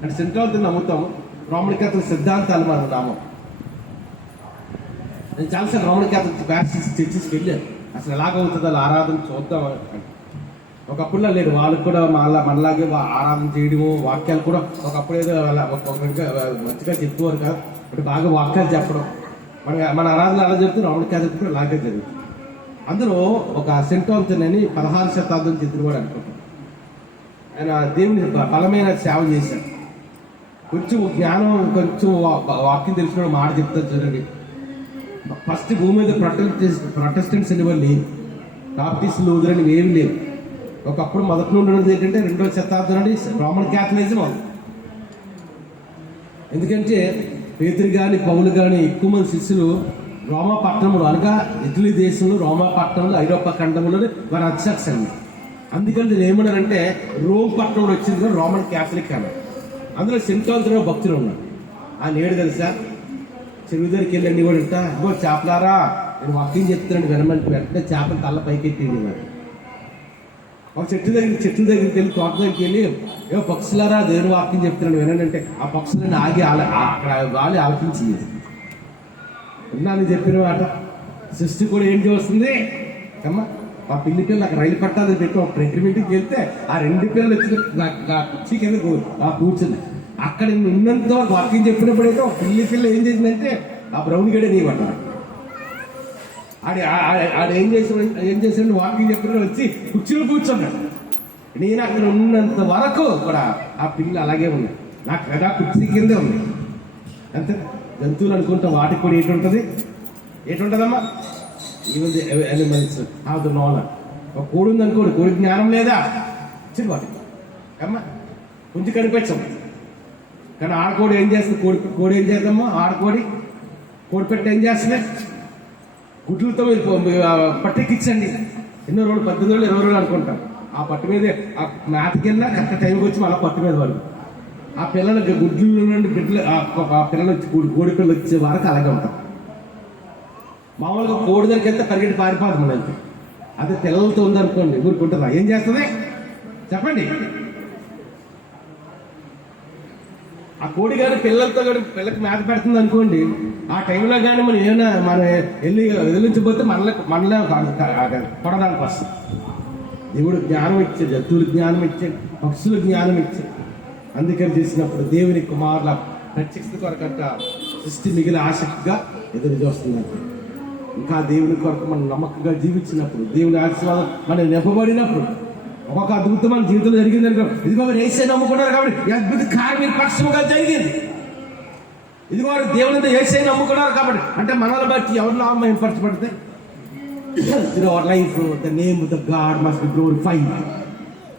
అంటే శక్తివంతుని నమ్ముతాము. రోమన్ క్యాథలిక్ సిద్ధాంతాలు మనం నామం. నేను చాలాసార్లు రోమన్ క్యాథలిక్ బ్యాప్టిస్ట్ చర్చికి వెళ్ళాను. అసలు ఎలాగవుతుందో అలా ఆరాధన చూద్దాం. ఒకప్పుడులో లేదు, వాళ్ళకి కూడా మనలాగే ఆరాధన చేయడము, వాక్యాలు కూడా ఒకప్పుడు ఏదో మంచిగా చెప్పుకోరు కదా. ఇప్పుడు బాగా వాక్యాలు చెప్పడం, మన ఆరాధన అలా జరుగుతుంది. రోమన్ క్యాథలిక్ కూడా అలాగే జరుగుతుంది. అందులో ఒక సెంట్ ఆంథోనీ అని 16వ శతాబ్దం చెందినవాడు అనుకుంటాను. ఆయన దేవుని బలమైన సేవ చేశాడు. కొంచెం జ్ఞానం, కొంచెం వాక్యం తెలిసిన మాట చెప్తారు చూడండి. ఫస్ట్ భూమి మీద ప్రొటెస్టెంట్స్ అనేవాళ్ళు, బాప్టిస్టులు లూథరన్ ఏమి లేవు. ఒకప్పుడు మొదటి నుండి ఉన్నది ఏంటంటే 2వ శతాబ్దం నుండి రోమన్ క్యాథలిజం ఉంది. ఎందుకంటే పేతురు కానీ పౌలు కానీ ఎక్కువ మంది శిష్యులు రోమా పట్టణంలో అనగా ఇటలీ దేశంలో రోమా పట్టణంలో ఐరోపా ఖండంలో వారు అధ్యక్షండి. అందుకని నేను ఏమన్నారంటే రోమ్ పట్టణంలో వచ్చింది కూడా రోమన్ క్యాథలిక్ అన్నారు. అందులో సెంట్రాల్ భక్తులు ఉన్నారు. ఆ నేడు తెలుసా చెరువు దగ్గరికి వెళ్ళండి కూడా ఇంట ఇంకో చేపలారా నేను వాకింగ్ చెప్తున్నాను వినమంటే వెంటనే చేపలు తల్ల పైకెట్టింది నాకు. ఒక చెట్ల దగ్గరికి వెళ్ళి తోట దగ్గరికి వెళ్ళి ఏవో పక్షులారా దేవుని వాకింగ్ చెప్తున్నాను వినంటే ఆ పక్షులను ఆగి అక్కడ గాలి ఆలకించింది. విన్నాను చెప్పిన మాట. సృష్టి కూడా ఏం చేస్తుంది అమ్మ ఆ పిల్లి పిల్లలు అక్కడ రైలు పట్టాలని పెట్టి ఒక ప్రెగ్నెంట్కి వెళ్తే ఆ 2 పిల్లలు వచ్చి నా కుర్చీ కింద కూర్చుంది. అక్కడ ఉన్నంత వరకు వాకింగ్ చెప్పినప్పుడైతే ఒక పిల్ల ఏం చేసిందంటే ఆ బ్రౌన్ గడే నీ పడ్డాడు. ఆడ ఏం చేసాడు వాకింగ్ చెప్పిన వచ్చి కుర్చీలో కూర్చున్నాడు. నేను అక్కడ ఉన్నంత వరకు కూడా ఆ పిల్ల అలాగే ఉంది. నాకు కదా కుర్చీ కిందే ఉంది. అంతే జంతువులు అనుకుంటా వాటికి కూడా ఏటుంటుందమ్మా even animals have the knowledge. ఒక కోడి ఉంది అనుకోండి, కోడి జ్ఞానం లేదా చిన్న వాటికి అమ్మా కొంచెం కనిపించం. కానీ ఆడకోడి ఏం చేస్తుంది? కోడి ఏం చేద్దామా? ఆడకోడి కోడి పెట్టి ఏం చేస్తుంది? గుడ్లతో పట్టెక్కించండి. ఎన్నో రోజులు 18 రోజులు 20 రోజులు అనుకుంటాం. ఆ పట్టు మీదే ఆ మేతకి వెళ్ళినా కరెక్ట్ టైంకి వచ్చి మళ్ళీ పట్టు మీద పడు. ఆ పిల్లలకి గుడ్ల నుండి ఆ పిల్లలు వచ్చి కోడి పిల్లలు వచ్చే వరకు అలాగే ఉంటాం. మామూలుగా కోడి దగ్గరికి వెళ్తే పరిగెట్టి పారిపోదు మన వెళ్తే. అదే పిల్లలతో ఉందనుకోండి ఊరుకుంటుందా? ఏం చేస్తుంది చెప్పండి? ఆ కోడి కానీ పిల్లలతో కానీ పిల్లకి మేత పెడుతుంది అనుకోండి, ఆ టైంలో కానీ మనం ఏమైనా వెళ్ళి వదిలించబోతే మనలో కొడడానికి వస్తుంది. దేవుడు జ్ఞానం ఇచ్చాడు, జంతువులకు జ్ఞానం ఇచ్చాడు, పక్షులకు జ్ఞానం ఇచ్చాడు. అందుకని చేసినప్పుడు దేవుని కుమారుల ప్రత్యక్షత కొరకంట సృష్టి మిగిలిన ఆసక్తిగా ఎదురు చూస్తున్నారు. ఇంకా దేవుని కొరకు మనం నమ్మకంగా జీవించినప్పుడు, దేవుని ఆశీర్వాదం మనం నింపబడినప్పుడు ఒక్కొక్క అద్భుతం మన జీవితంలో జరిగింది అనుకో. ఇదిగో మీరు ఏసై నమ్ముకున్నారు కాబట్టి ఈ అద్భుత కార్యం పక్షంగా జరిగింది. ఇదిగో వారు దేవుని ఏసై నమ్ముకున్నారు కాబట్టి అంటే మనల్ని బట్టి ఎవరి నామం మహిమపరచబడితే our life the name the God must be glorified.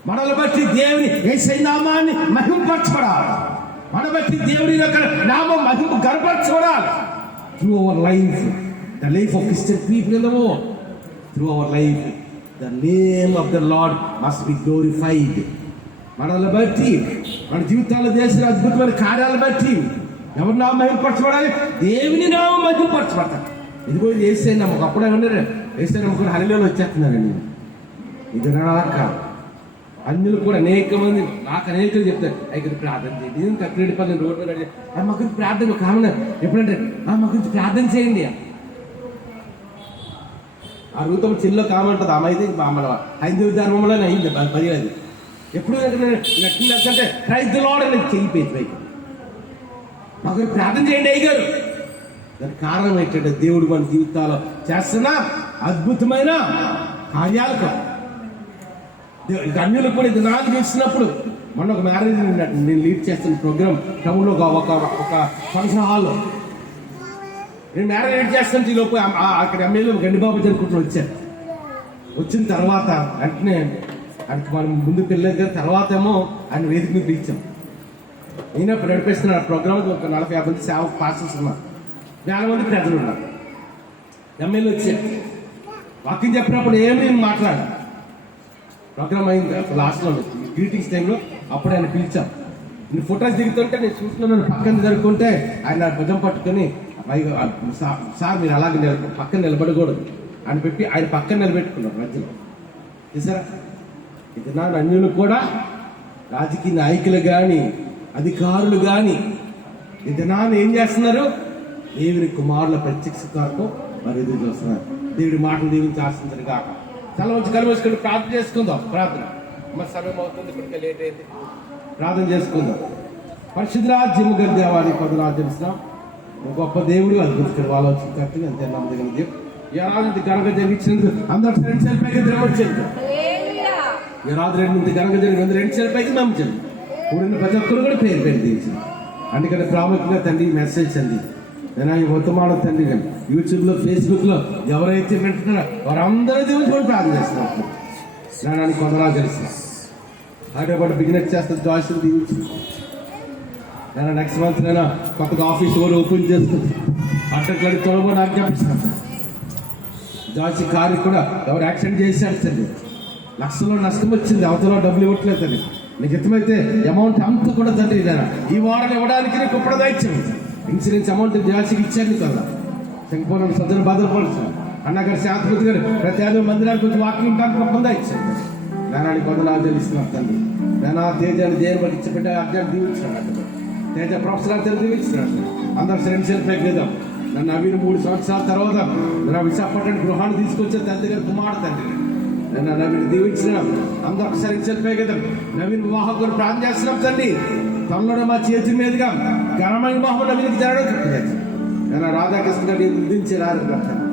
మనల్ని బట్టి దేవుని ఏసై నామాన్ని మహిమపరచబడాలి. మన బట్టి దేవుని యొక్క నామం మహిమ గర్వపరచబడాలి. Through our life the life of Christian people in the world, through our life the name of the Lord must be glorified. మనల్ని బట్టి మన జీవితాల్లో చేసిన అద్భుతమైన కార్యాలను బట్టి ఎవరి నామం మహిమపరచబడాలి? దేవుని నామం మహిమపరచబడతారు. ఇదిగో ఇది ఏసై నమ్మకం. అప్పుడే ఉన్నారు ఏసై నమ్మకం హల్లెలూయా వచ్చేస్తున్నారండి. ఇది రాక అన్యులు కూడా అనేక మంది నాకు అనేకలు చెప్తారు ఇక్కడ ప్రార్థన చేయండి. ఇది కక్కిరెడ్డి పల్లి రోడ్డు మీద మా గురించి ప్రార్థన కామన్ ఎప్పుడంటే మా గురించి ప్రార్థన చేయండి. ఆ రూతం చిల్లో కామంటుంది. ఆమె అయితే మన హైందవ ధర్మంలోనే అయింది 10 ఎప్పుడు అంటే ప్రైజ్ ది లార్డ్ అనేది చెయ్యిపోయింది పైకి. మాకు ప్రార్థన చేయండి అయ్యారు. దానికి కారణం ఏంటంటే దేవుడు మన జీవితాల్లో చేస్తున్న అద్భుతమైన కార్యాలకు అన్యులు కూడా ఇది నాకు చూసినప్పుడు మొన్న ఒక మ్యారేజ్ నేను లీడ్ చేస్తున్న ప్రోగ్రామ్ టౌన్లో ఒక ఫంక్షన్ హాల్లో నేను మ్యారేజ్ చేస్తాను. ఈ లోపు అక్కడ ఎమ్మెల్యే గండిబాబు జరుపుకుంటూ వచ్చాను. వచ్చిన తర్వాత వెంటనే ఆయనకి మనం ముందు పిల్లల తర్వాత ఏమో ఆయన వేదిక మీద పిలిచాం. నేను నడిపిస్తున్న ప్రోగ్రామ్ ఒక 40-50 మంది సేవ పాస్టర్స్ ఉన్నారు, 50 మంది ప్రజలు ఉన్నారు. ఎమ్మెల్యే వచ్చారు. వాకింగ్ చెప్పినప్పుడు ఏమీ మాట్లాడాలి. ప్రోగ్రామ్ అయింది లాస్ట్లో గ్రీటింగ్స్ టైంలో అప్పుడు ఆయన పిలిచాం. నేను ఫొటోస్ దిగుతుంటే నేను చూస్తున్నాను. పక్కన జరుపుకుంటే ఆయన భుజం పట్టుకొని సార్ మీరు అలాగే పక్కన నిలబడకూడదు అని పెట్టి ఆయన పక్కన నిలబెట్టుకున్నారు మధ్యలో. చూసారా? ఇది నా అన్యులు కూడా రాజకీయ నాయకులు కానీ అధికారులు కానీ ఇది నాన్న ఏం చేస్తున్నారు? దేవుని కుమారుల ప్రత్యక్ష కొరకు వారు ఎదురు చూస్తున్నారు. దేవుడి మాటలు దీవించి ఆశించరు కాక. చాలా మంచి కలువేసుకొని ప్రార్థన చేసుకుందాం. ప్రార్థన మరి సమయం అవుతుంది, ఇప్పటికే లేట్ అయింది. ప్రార్థన చేసుకుందాం. పరిశుద్ధరాజ్యము గల దేవాన్ని పదురాజ్యం ఇస్తున్నాం. గొప్ప దేవుడు అద్భుతం ఆలోచన కట్టింది అంతే నమ్మదగిన దేవుడు. ఈ రాజు ఘనంగా జరిగించినందుకు అందరూ 2 చేతుల పైకి ద్రవించండి. ఈ రాజు 2 ఘనంగా జరిగిన 2 చేతుల పైకి నమ్మించండి. కూడిన ప్రతి ఒక్కరు కూడా పేరు తీయించండి. అందుకని ప్రాముఖ్యంగా తండ్రి మెసేజ్ అంది నేను ఈ వర్తమానం తండ్రి కానీ యూట్యూబ్లో ఫేస్బుక్లో ఎవరైతే వింటున్నారో వారందరూ దేవుని కూడా ప్రార్థన చేస్తున్నారు. స్నానానికి కొందరా తెలుసు హైదరాబాద్ బిజినెస్ చేస్తారు. జాయిస్ దీవించి నేను నెక్స్ట్ మంత్ నేను కొత్తగా ఆఫీస్ కూడా ఓపెన్ చేస్తుంది అట్టట్లాంటి తొలగో నాకు చెప్పిస్తాను. జాసి కారు కూడా ఎవరు యాక్సిడెంట్ చేశాడు తండ్రి, లక్షల్లో నష్టం వచ్చింది, అవతల డబ్బులు ఇవ్వట్లేదు తండ్రి. నీకు ఇష్టమైతే అమౌంట్ అంతా కూడా తండ్రి నేను ఈ వారం ఇవ్వడానికి నీకు ఇప్పుడు ఇచ్చాను. ఇన్సూరెన్స్ అమౌంట్ జాసికి ఇచ్చాను కదా. శంకపోవడం సజ్జన భద్రపరుచాను అన్నగారు శాంతిపతి గారు ప్రతి ఆదివారం మందిరానికి కొంచెం వాకింగ్ ఉంటానికి ఒప్పందా ఇచ్చాను. నేనాడి కొందనాలు తెలుస్తున్నాను తండ్రి. నేను తేజాన్ని జైలు పట్టి ఇచ్చిపెట్టే అర్జెంట్ దీవించాను. తేజ ప్రొఫెసర్ తెలిసి దీవించినాడు. అందరూ ఫ్రెండ్స్ పెగ్గేదాం. నన్ను నవీన 3 సంవత్సరాల తర్వాత నా విశాఖపట్నం గృహాన్ని తీసుకొచ్చే తండ్రి గారు కుమారుడు తండ్రి. నేను నవీన్ దీవించిన అందరూ ఒకసారి పెగ్గేదాం. నవీన్ వివాహం కూడా ప్రాణం చేస్తున్నాం తండ్రి. తనలో మా చేతి మీదుగా ఘనమైన వివాహం నవీన్కి జరగడం కట్టలేదు. నేను రాధాకృష్ణ గారిని గుర్తించి రాదు కట్టాను.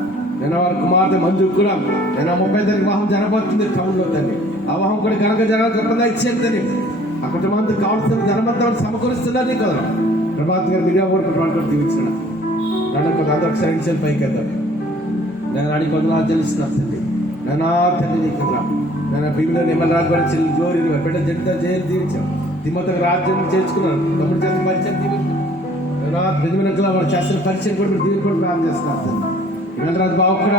నేను వారి కుమార్తె మంజు కూడా నేను 30 తారీఖు వివాహం జరగబోతుంది టౌన్లో తండ్రి. ఆ వివాహం కూడా కనుక జరగాలి గొప్పగా ఇచ్చాను తండ్రి. ఆ కుటుంబానికి కావాల్సిన ధనమంతా సమకూరుస్తున్నారు కదా. ప్రభాత్ గారు మీడియా కూడా దీవించాడు. నన్ను కొంత అందరూ సైన్స్ పైకి వెళ్తాను. నేను అడిగి కొందరు తెలుస్తున్నాను తండ్రి. నేను తండ్రి నీకు నేను భీమిలో నిమ్మలరాజు కూడా చెల్లి జోరి బిడ్డ జడ్డ జైలు దీవించాను. తిమ్మతో రాజ్యం చేర్చుకున్నాను. తమ్ముడు చేత పరిచయం దీవించాను. బెదిమినట్లు వారు చేస్తున్న పరిచయం కూడా మీరు దీన్ని కూడా ప్రారంభం చేస్తున్నారు తండ్రి. నిమ్మలరాజు బాబు కూడా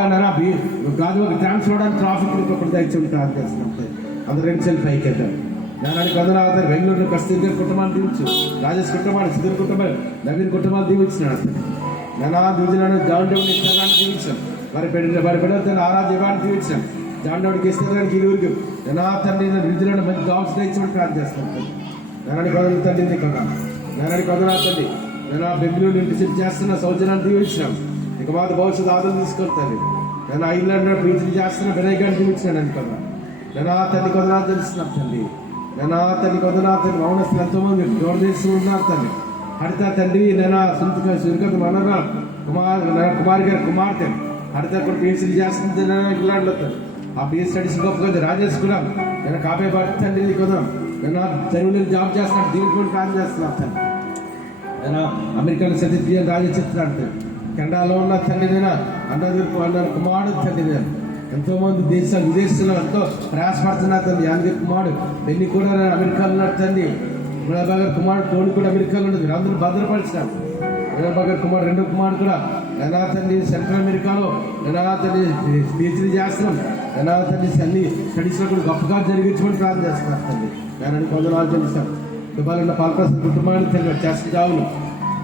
గాజు ఒక ట్రాన్స్ చూడడానికి ట్రాఫిక్ ఒకటి దయచేసి ప్రారంభం చేస్తున్నాను. అందరూ 2 చెల్లి పైకి వెళ్తారు. నేను అడిగి కొందరు అవుతారు. బెంగళూరులో కస్తూరి గారి కుటుంబాన్ని దీవించు, రాజేష్ కుటుంబాన్ని, సుధీర్ కుటుంబాలు, నవీన్ కుటుంబాలు దీవించినాడు. నేను దివిజనాన్ని జాన్ డేవుని ఇస్తారాన్ని దీవించాను. వారి బిడ్డలు ఆరాధ్య ఇవ్వాలని దీవించాను. జాన్ డేవుడికి ఇస్తారానికి ఇరువురికి నేను తండ్రి దివిజనాన్ని మంచి జాబ్స్ తెచ్చి ప్రార్థన చేస్తాను. నేను అడిగి కొందరు తండ్రి నీకు నేను అడిగి కొందరు తండ్రి. నేను బెంగళూరు ఇంటి సిటీ చేస్తున్న సౌజన్యాన్ని దీవించినాను. ఇక మాత భవిష్యత్తు ఆదరణ తీసుకొస్తాను. నేను ఐర్లాండ్ పీజీ చేస్తున్న వినయ్ గారిని దీవించినాను అనుకున్నా. నేను తల్లి కొందరు తెలుస్తున్నాను తండ్రి. నేను తల్లి కొందరు తండ్రి మౌనస్తులు ఎంతోమంది దూరదేశం ఉన్నారు తండ్రి. హరిత తండ్రి నేను సురికత మనగా కుమార్ గారి కుమార్తె హరిత కూడా పిహెచ్డీ చేస్తుంది ఇంగ్లాండ్లో తండ్రి. ఆ పిహెచ్ స్టడీస్ గొప్పగా రాజేష్ కూడా నేను కాపే పడుతుంది తండ్రి కొందరు. నేను తెలుగులో జాబ్ చేస్తున్నాను, దీనికి కూడా ప్లాన్ చేస్తున్నాను తండ్రి. నేను అమెరికాలో సతీష్ రాజేష్ చెప్తున్నాను. కెనడాలో ఉన్న తండ్రి నేను అన్నారు కుమారుడు తండ్రి. నేను ఎంతోమంది విదేశాల్లో ఎంతో ప్రయాసపడుతున్నారు తండ్రి. యాదగిరి కుమారుడు పెళ్లి కూడా అమెరికాలో ఉన్నాడు తండ్రి. వినోబాగర్ కుమారుడు తోడు కూడా అమెరికాలో ఉండదు. అందరూ భద్రపరిచినారు. వినోబాగర్ కుమారుడు రెండో కుమారుడు కూడా నేను తండ్రి సెంట్రల్ అమెరికాలో నేను తండ్రి పిహెచ్డీ చేస్తున్నాం. నేను తండ్రి అన్ని స్టడీస్లో కూడా గొప్పగా జరిగించుకొని ప్రార్థన చేస్తున్నారు తండ్రి. నేను కొందరు తెలుస్తాను. దుబాయ్లో పాల్ప్రసాద్ కుటుంబాన్ని తండ్రి చేస్తున్న జాబులు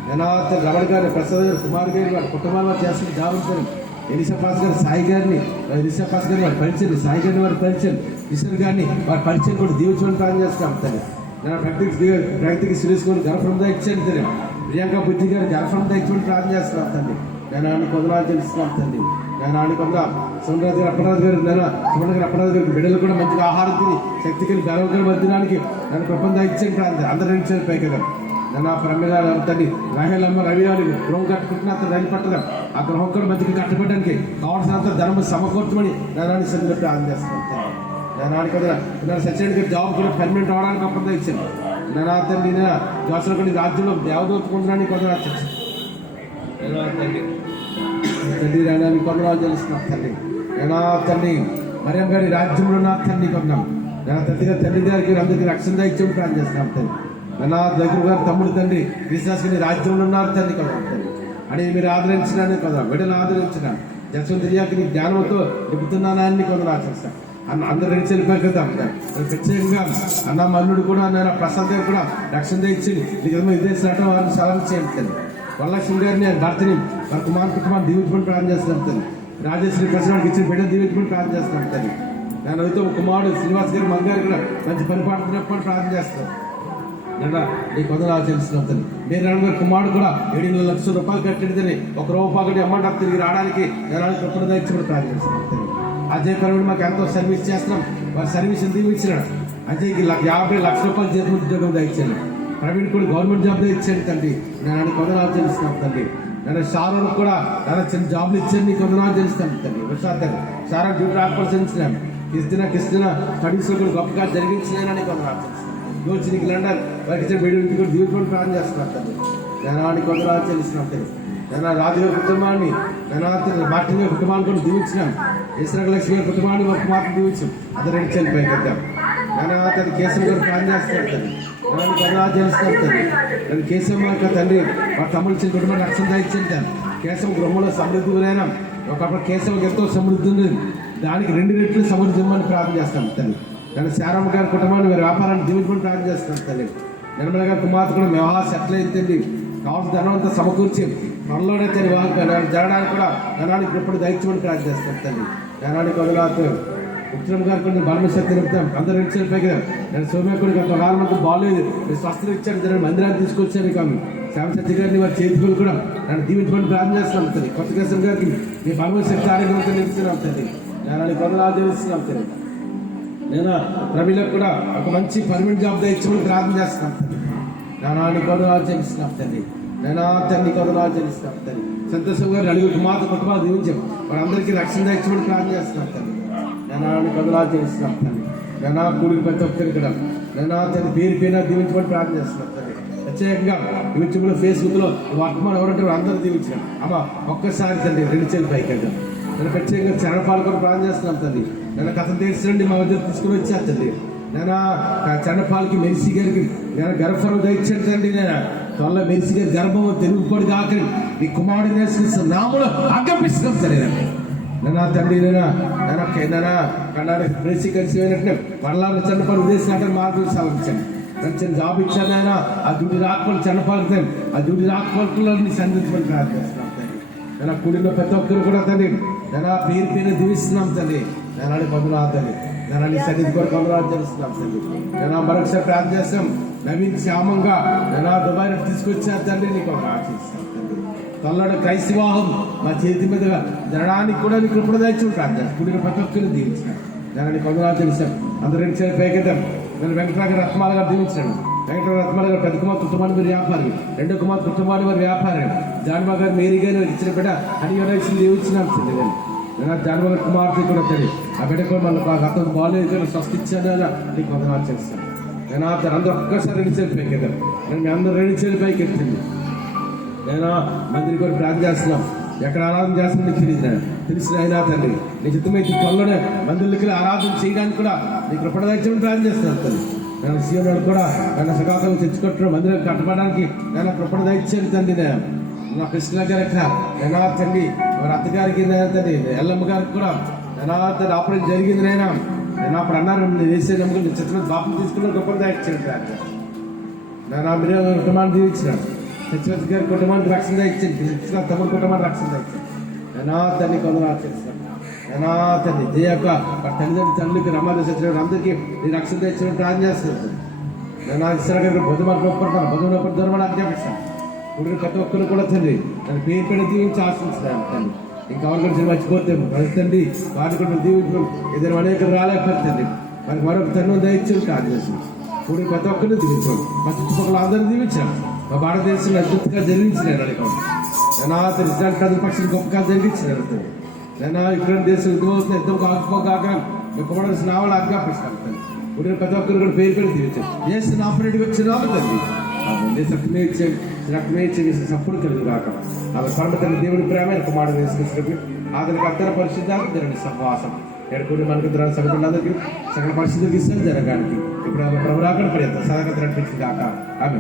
నేను తండ్రి రమణ గారి ప్రసాద్ గారు కుమార్ గారి వారి కుటుంబాల్లో చేస్తున్న జాబులు తండ్రి. ఎలిసాపాస్ గారు సాయి గారిని ఎలిసాపాస్ గారిని వారి పరిచయం, సాయి గారిని వారి పరిచయం, ఈశ్వర్ గారిని వారి పరిచయం కూడా దీవించమని ప్రార్థన చేస్తాం తండ్రి. నేను ప్రగతికి సురేష్ గారు గర్భంగా ఇచ్చాను తండ్రి. ప్రియాంక బుద్ధి గారు గర్భంగా ఇచ్చుకొని ప్రార్థన చేస్తున్నాను తండ్రి. నేను ఆడిని కొందరు తెలుస్తున్నాను తండ్రి. నేను ఆడిని కొందరు సుమరాజు గారు అప్పరాజు గారు నేను సుమన్ గారు అప్పరాజు గారికి బిడ్డలు కూడా మంచిగా ఆహారం తిని శక్తి కలిగి గర్వంగా మధ్యడానికి నన్ను కృపంగా ఇచ్చాను ప్రార్థన. అందరూ 2 చెల్లి పైకి కదా. నేను ఆ ప్రమేళ తండ్రి రాహేలమ్మ రవి గారి గృహం కట్టుకుంటున్నా అతను రైలు పట్టగా ఆ గృహం కూడా మంచిగా కట్టబడడానికి కావాల్సినంత ధనం సమకూర్చమని నేను సరిగ్గా ప్రార్థన చేస్తున్నాను. నేను ఆడి కదా నేను సచిన్ గారి జాబ్ కూడా పర్మనెంట్ అవడానికి ఒప్పందం ఇచ్చాను. నేను తండ్రి నేను జోసల కొన్ని రాజ్యంలో దేవదూతకుంటున్నాను కొందరు తండ్రి నేను కొందరు తెలుస్తున్నాను తండ్రి. నేను తండ్రి మరియం గారి రాజ్యంలో నా తండ్రి కొందాం. నేను తండ్రి గారికి అందరికీ రక్షణ ఇచ్చి ప్రార్థన చేస్తున్నాను తండ్రి. నా దగ్గర గారు తమ్ముడు తండ్రి క్రిస్మస్ రాజ్యంలో ఉన్నారు తండ్రి కదా అని మీరు ఆదరించినాను కదా. బిడ్డలు ఆదరించిన జస్వంతరియాకి నీ జ్ఞానంతో నిపుతున్నానని కొందరు ఆచరిస్తాను. అందరూ 2 చెల్లిపోయి కదా. ప్రత్యేకంగా అన్న మల్లుడు కూడా నేను ప్రసాద్ గారు కూడా రక్షణ ఇచ్చి నీకు విదేశాలట వారిని సలహా చేయండి. వరలక్ష్మి గారిని భర్తని వారి కుమార్ కుటుంబాన్ని దీవించుకొని ప్రార్థన చేస్తున్నాను తండ్రి. రాజేశ్వరి ప్రసాద్కి ఇచ్చిన బిడ్డ దీవించుకొని ప్రార్థన చేస్తున్నాను తండ్రి. నేను అయితే కుమారుడు శ్రీనివాస్ గారి మగ గారు కూడా మంచి పని పాడుతున్నప్పుడు ప్రార్థన చేస్తాను. నేను నీ కొందరు తెలుస్తున్నాను తండ్రి. మీరు నలుగురు కుమారుడు కూడా 7 లక్షల రూపాయలు కట్టిడితే 1 రూపాయి అమౌంట్ తిరిగి రావడానికి నేను కృపణ ఇచ్చి ప్రార్థన చేస్తున్నాను తండ్రి. అజయ్ పరువుడు మాకు ఎంతో సర్వీస్ చేస్తున్నాం. వారి సర్వీస్ దీవించినాడు. అజయ్కి 50 లక్షల రూపాయలు జీతం ఉద్యోగం ఇచ్చాను. ప్రవీణ్ కూడా గవర్నమెంట్ జాబ్ ఇచ్చాను తండ్రి. నేను కొందరు తెలుస్తున్నాను తండ్రి. నేను షారోన్ కూడా నేను చిన్న జాబ్లు ఇచ్చాను. నీ కొందరు తెలుస్తాను తండ్రి. విషాద్ తండ్రి షారోన్ డ్యూటీ ఆపర్చునిచ్చినాను. క్రిస్టినా స్టడీస్లో కూడా గొప్పగా జరిగించినానని కొందరు తెలుస్తున్నాను. యోచనకి లండన్ వారికి ఇచ్చిన వీడియోకి కూడా దీవించుకొని ప్రార్థన చేస్తున్నాను తండ్రి. నేను కొందరు తెలుస్తున్నాను తండ్రి. నేను రాజుగారి కుటుంబాన్ని నేను మార్టిన్ గారి కుటుంబాన్ని కూడా దీవించినాను. ఈశ్వరలక్ష్మి గారి కుటుంబాన్ని ఒక మాత్రం దీవించాం. అది 2 చెల్లి పైకి వెళ్తాం. నేను అతని కేసులు కూడా ప్రార్థన చేస్తున్నాను తండ్రి. నేను కేశవ తండ్రి మా తమ్ముడు ఇచ్చిన కుటుంబాన్ని రక్షణ దాయించాను. కేశవ గృహంలో సమృద్ధిలైన ఒకప్పుడు కేశవకి ఎంతో సమృద్ధి ఉంది, దానికి 2 రెట్లు సమృద్ధి ఇవ్వమని ప్రార్థన చేస్తాను తల్లి. నేను శారమ్మ గారి కుటుంబాన్ని వారి వ్యాపారాన్ని దీవించమని ప్రార్థన చేస్తాను తల్లి. నిర్మల గారి కుమార్తె కూడా మేము సెటిల్ అయిందండి, కావాల్సిన ధనం అంతా సమకూర్చి త్వరలోనే తల్లి జరగడానికి కూడా ధనానికి ఇప్పుడు దయచేమని ప్రార్థన చేస్తాను తల్లి. ధనానికి వదలాతో ఉత్తరం గారు కొన్ని బలమశక్తి నిలుపుతాం అందరూ ఇచ్చారు కదా. నేను సోమ్యకుడికి ఒక 4 మంది బాగాలేదు, స్వస్థలు ఇచ్చారు, జరగని మందిరాన్ని తీసుకొచ్చారు. కాదు శ్యామశక్తి గారిని వారి చేతులు కూడా నన్ను దీవించమని ప్రార్థన చేస్తున్నాం తల్లి. కొత్త కేశవ గారికి మీ బలమశక్తి ఆరోగ్యంతో నిలుస్తున్నాం తల్లి. ధనానికి వదలాలు తెలుస్తున్నాం తల్లి. నేను రవిలకు కూడా ఒక మంచి పర్మనెంట్ జాబ్ ఇచ్చామని ప్రార్థన చేస్తున్నాం తల్లి. ధనానికి వదలాలు చెల్లిస్తున్నాం తల్లి. నేను తండ్రికి వదలాలు చెల్లిస్తున్నాం తల్లి. సంతోషం గారు నలుగురికి మాత కుటుంబాలు దీవించాం, వారందరికీ రక్షణ ఇచ్చామని ప్రార్థన చేస్తున్నాం తల్లి. నేను వదలాలు చెల్లిస్తున్నాం తల్లి. నేను కూడికి ప్రతి ఒక్కరికి కూడా నేను తల్లి పేరు పేరు దీవించమని ప్రార్థన చేస్తున్నాం తల్లి. ప్రత్యేకంగా యూట్యూబ్లో ఫేస్బుక్లో వర్తమానం ఎవరంటే అందరూ దీవించాం. అమ్మ ఒక్కసారి తండ్రి 2 చేతులు పైకి వెళ్తాం. నేను ప్రత్యేకంగా చరణపాలు కూడా ప్రార్థన చేస్తున్నాం తల్లి. నేను కథ తీర్చండి మా వద్ద తీసుకుని వచ్చాను తల్లి. నేను చరణపాలకి మెరిసి గారికి నేను గర్భఫలం దయచండి తండ్రి. నేను త్వరలో మెరిసి గారి గర్భం తెలుగుపడి కాకని నీ కుమారుడు నేర్చుకున్న నామలో ఆజ్ఞాపిస్తున్నాం సరే. నేను తండ్రి కన్నాడు ప్రేసి కలిసి పోయినట్టు మరలా చన్నపాలు విదేశీ మార్గం సాగించాను. చిన్న జాబ్ ఇచ్చాను ఆయన, ఆ డ్యూటీ రాకపోతే చన్నపాలుతాను, ఆ డ్యూటీ రాకపోతే సంధించమని ప్రార్థిస్తున్నాం తండ్రి. నేను కూడిన ప్రతి ఒక్కరు కూడా తండ్రి నేను పేరు పేరు దీవిస్తున్నాం తండ్రి. నేను పొందులా తండ్రి, నేను సన్నిధి కూడా పొందలా తెలుస్తున్నాం తండ్రి. నేను మరొకసారి ప్రార్థన చేస్తాం. నవీన్ క్షేమంగా నేను దుబాయ్ తీసుకొచ్చాను తండ్రి. నీకు ఒక ఆశిస్తాను తండ్రి. తల్లడ క్రైస్తవాహం మా చేతి మీద జరగడానికి కూడా నీకు ఇప్పుడు దాచి ప్రార్థన కూడిన ప్రతి ఒక్కరిని దీవించాను. దాన్ని పొందలా తెలిసాం. అందరూ 2 చేతులు పైకెత్తాం. నేను వెంకటరాఘ రత్మాల గారు దీవించాను. వెంకటరాఘ రత్మాల గారు పెద్ద కుమార్ కుటుంబాన్ని వారి వ్యాపారి, 2వ కుమార్ కుటుంబాన్ని వారి వ్యాపారి. జాన్మా గారు మేరీ గారు ఇచ్చిన బిడ్డ అని ఎవరైనా దీవించినాను తండ్రి. నేను జాన్మా గారి కుమార్తె కూడా తండ్రి ఆ బిడ్డ కూడా మళ్ళీ అతను బాగాలేదు స్వస్థించాను నీకు వందనాలు చేస్తాను. నేను అందరూ ఒక్కసారి 2 చేతులు పైకెత్తాను. నేను మీ అందరూ 2 చేతులు పైకి ఎత్తింది. నేను మందిని కూడా ప్రార్థన చేస్తున్నాం. ఎక్కడ ఆరాధన చేస్తున్నా నీకు తెలిసిన అయినా తండ్రి నీ చిత్తమైతే త్వరలోనే మందిరికి ఆరాధన చేయడానికి కూడా నీకు కృపణదాయిని ప్రార్థన చేస్తున్నాను తండ్రి. నేను సీఎం కూడా నన్ను సకాలంలో తెచ్చుకుంటున్న మందిరం కట్టబడడానికి నేను కృపణదాయిచ్చాను తండ్రి. నేను నా కృష్ణ గారి నేను తండ్రి వారి అత్తగారికి తండ్రి ఎల్లమ్మ గారికి కూడా నేను తండ్రి ఆపరేషన్ జరిగింది. నేను అప్పుడు అన్నారు నేను వేసే నమ్మకం చిత్రం బాపం తీసుకున్న కృపణదాయిచ్చాను ప్రార్థన. నేను మీరు కుటుంబాన్ని దీవించినాను. సత్యవతి గారి కుటుంబానికి రక్షణ ఇచ్చింది, తమ్ముడు కుటుంబాన్ని రక్షణ ఇచ్చింది. నేను తల్లి కొందరు చేస్తాను. నేను తల్లి జయక తల్లికి రమాలి సత్యవాడు అందరికీ నేను రక్షణ ఇచ్చిన ప్రార్థన చేస్తాను. నేను ఇస్రా గారికి బుధవారం ఒప్పుకుంటాను, బుధవారం దూరం ఆజ్ఞాపిస్తాను. ఇప్పుడు ప్రతి ఒక్కరు కూడా తండ్రి నన్ను పేరు పెట్టి దీవించి ఆశిస్తున్నాను తండ్రి. ఇంకా ఎవరి గురించి మర్చిపోతే తండ్రి వాటి కూడా దీవించడం ఏదైనా అనేక రాలేకపోతుంది. మనకి మరొక తండ్రి దయచేసి ప్రార్థన చేస్తాను. ఇప్పుడు ప్రతి ఒక్కరిని దీవించాడు, మా చుట్టుపక్కల అందరూ దీవించాను. మా భారతదేశంలో అద్భుతంగా జరిగించినాను. నేను ఇస్రాయల్ ప్రజల పక్షాన్ని గొప్పగా జరిగించినాను. నేను ఇక్కడ దేశం యుద్ధం యుద్ధం కాకపోగాక కూడా నావాళ్ళు ఆజ్ఞాపిస్తాను. ఇప్పుడు ప్రతి ఒక్కరు కూడా పేరు పెట్టి దీవించాను. దేశ ఆపరేటివ్ వచ్చిన తండ్రి సక్మే ఇచ్చేసి సప్పుడు కలిగి కాక అలా పరమతల్లి దేవుడి ప్రేమ కుమారుడు వేసుకొచ్చినప్పుడు అతనికి అందరి పరిశుద్ధాలు జరగని సహవాసం ఎడుకుని మనకు సగటులందరికీ సకల పరిస్థితులు ఇస్తాను జరగడానికి ఇప్పుడు ప్రభురాకడ పర్యంతం సదాకత నడిపించింది కాక ఆమె.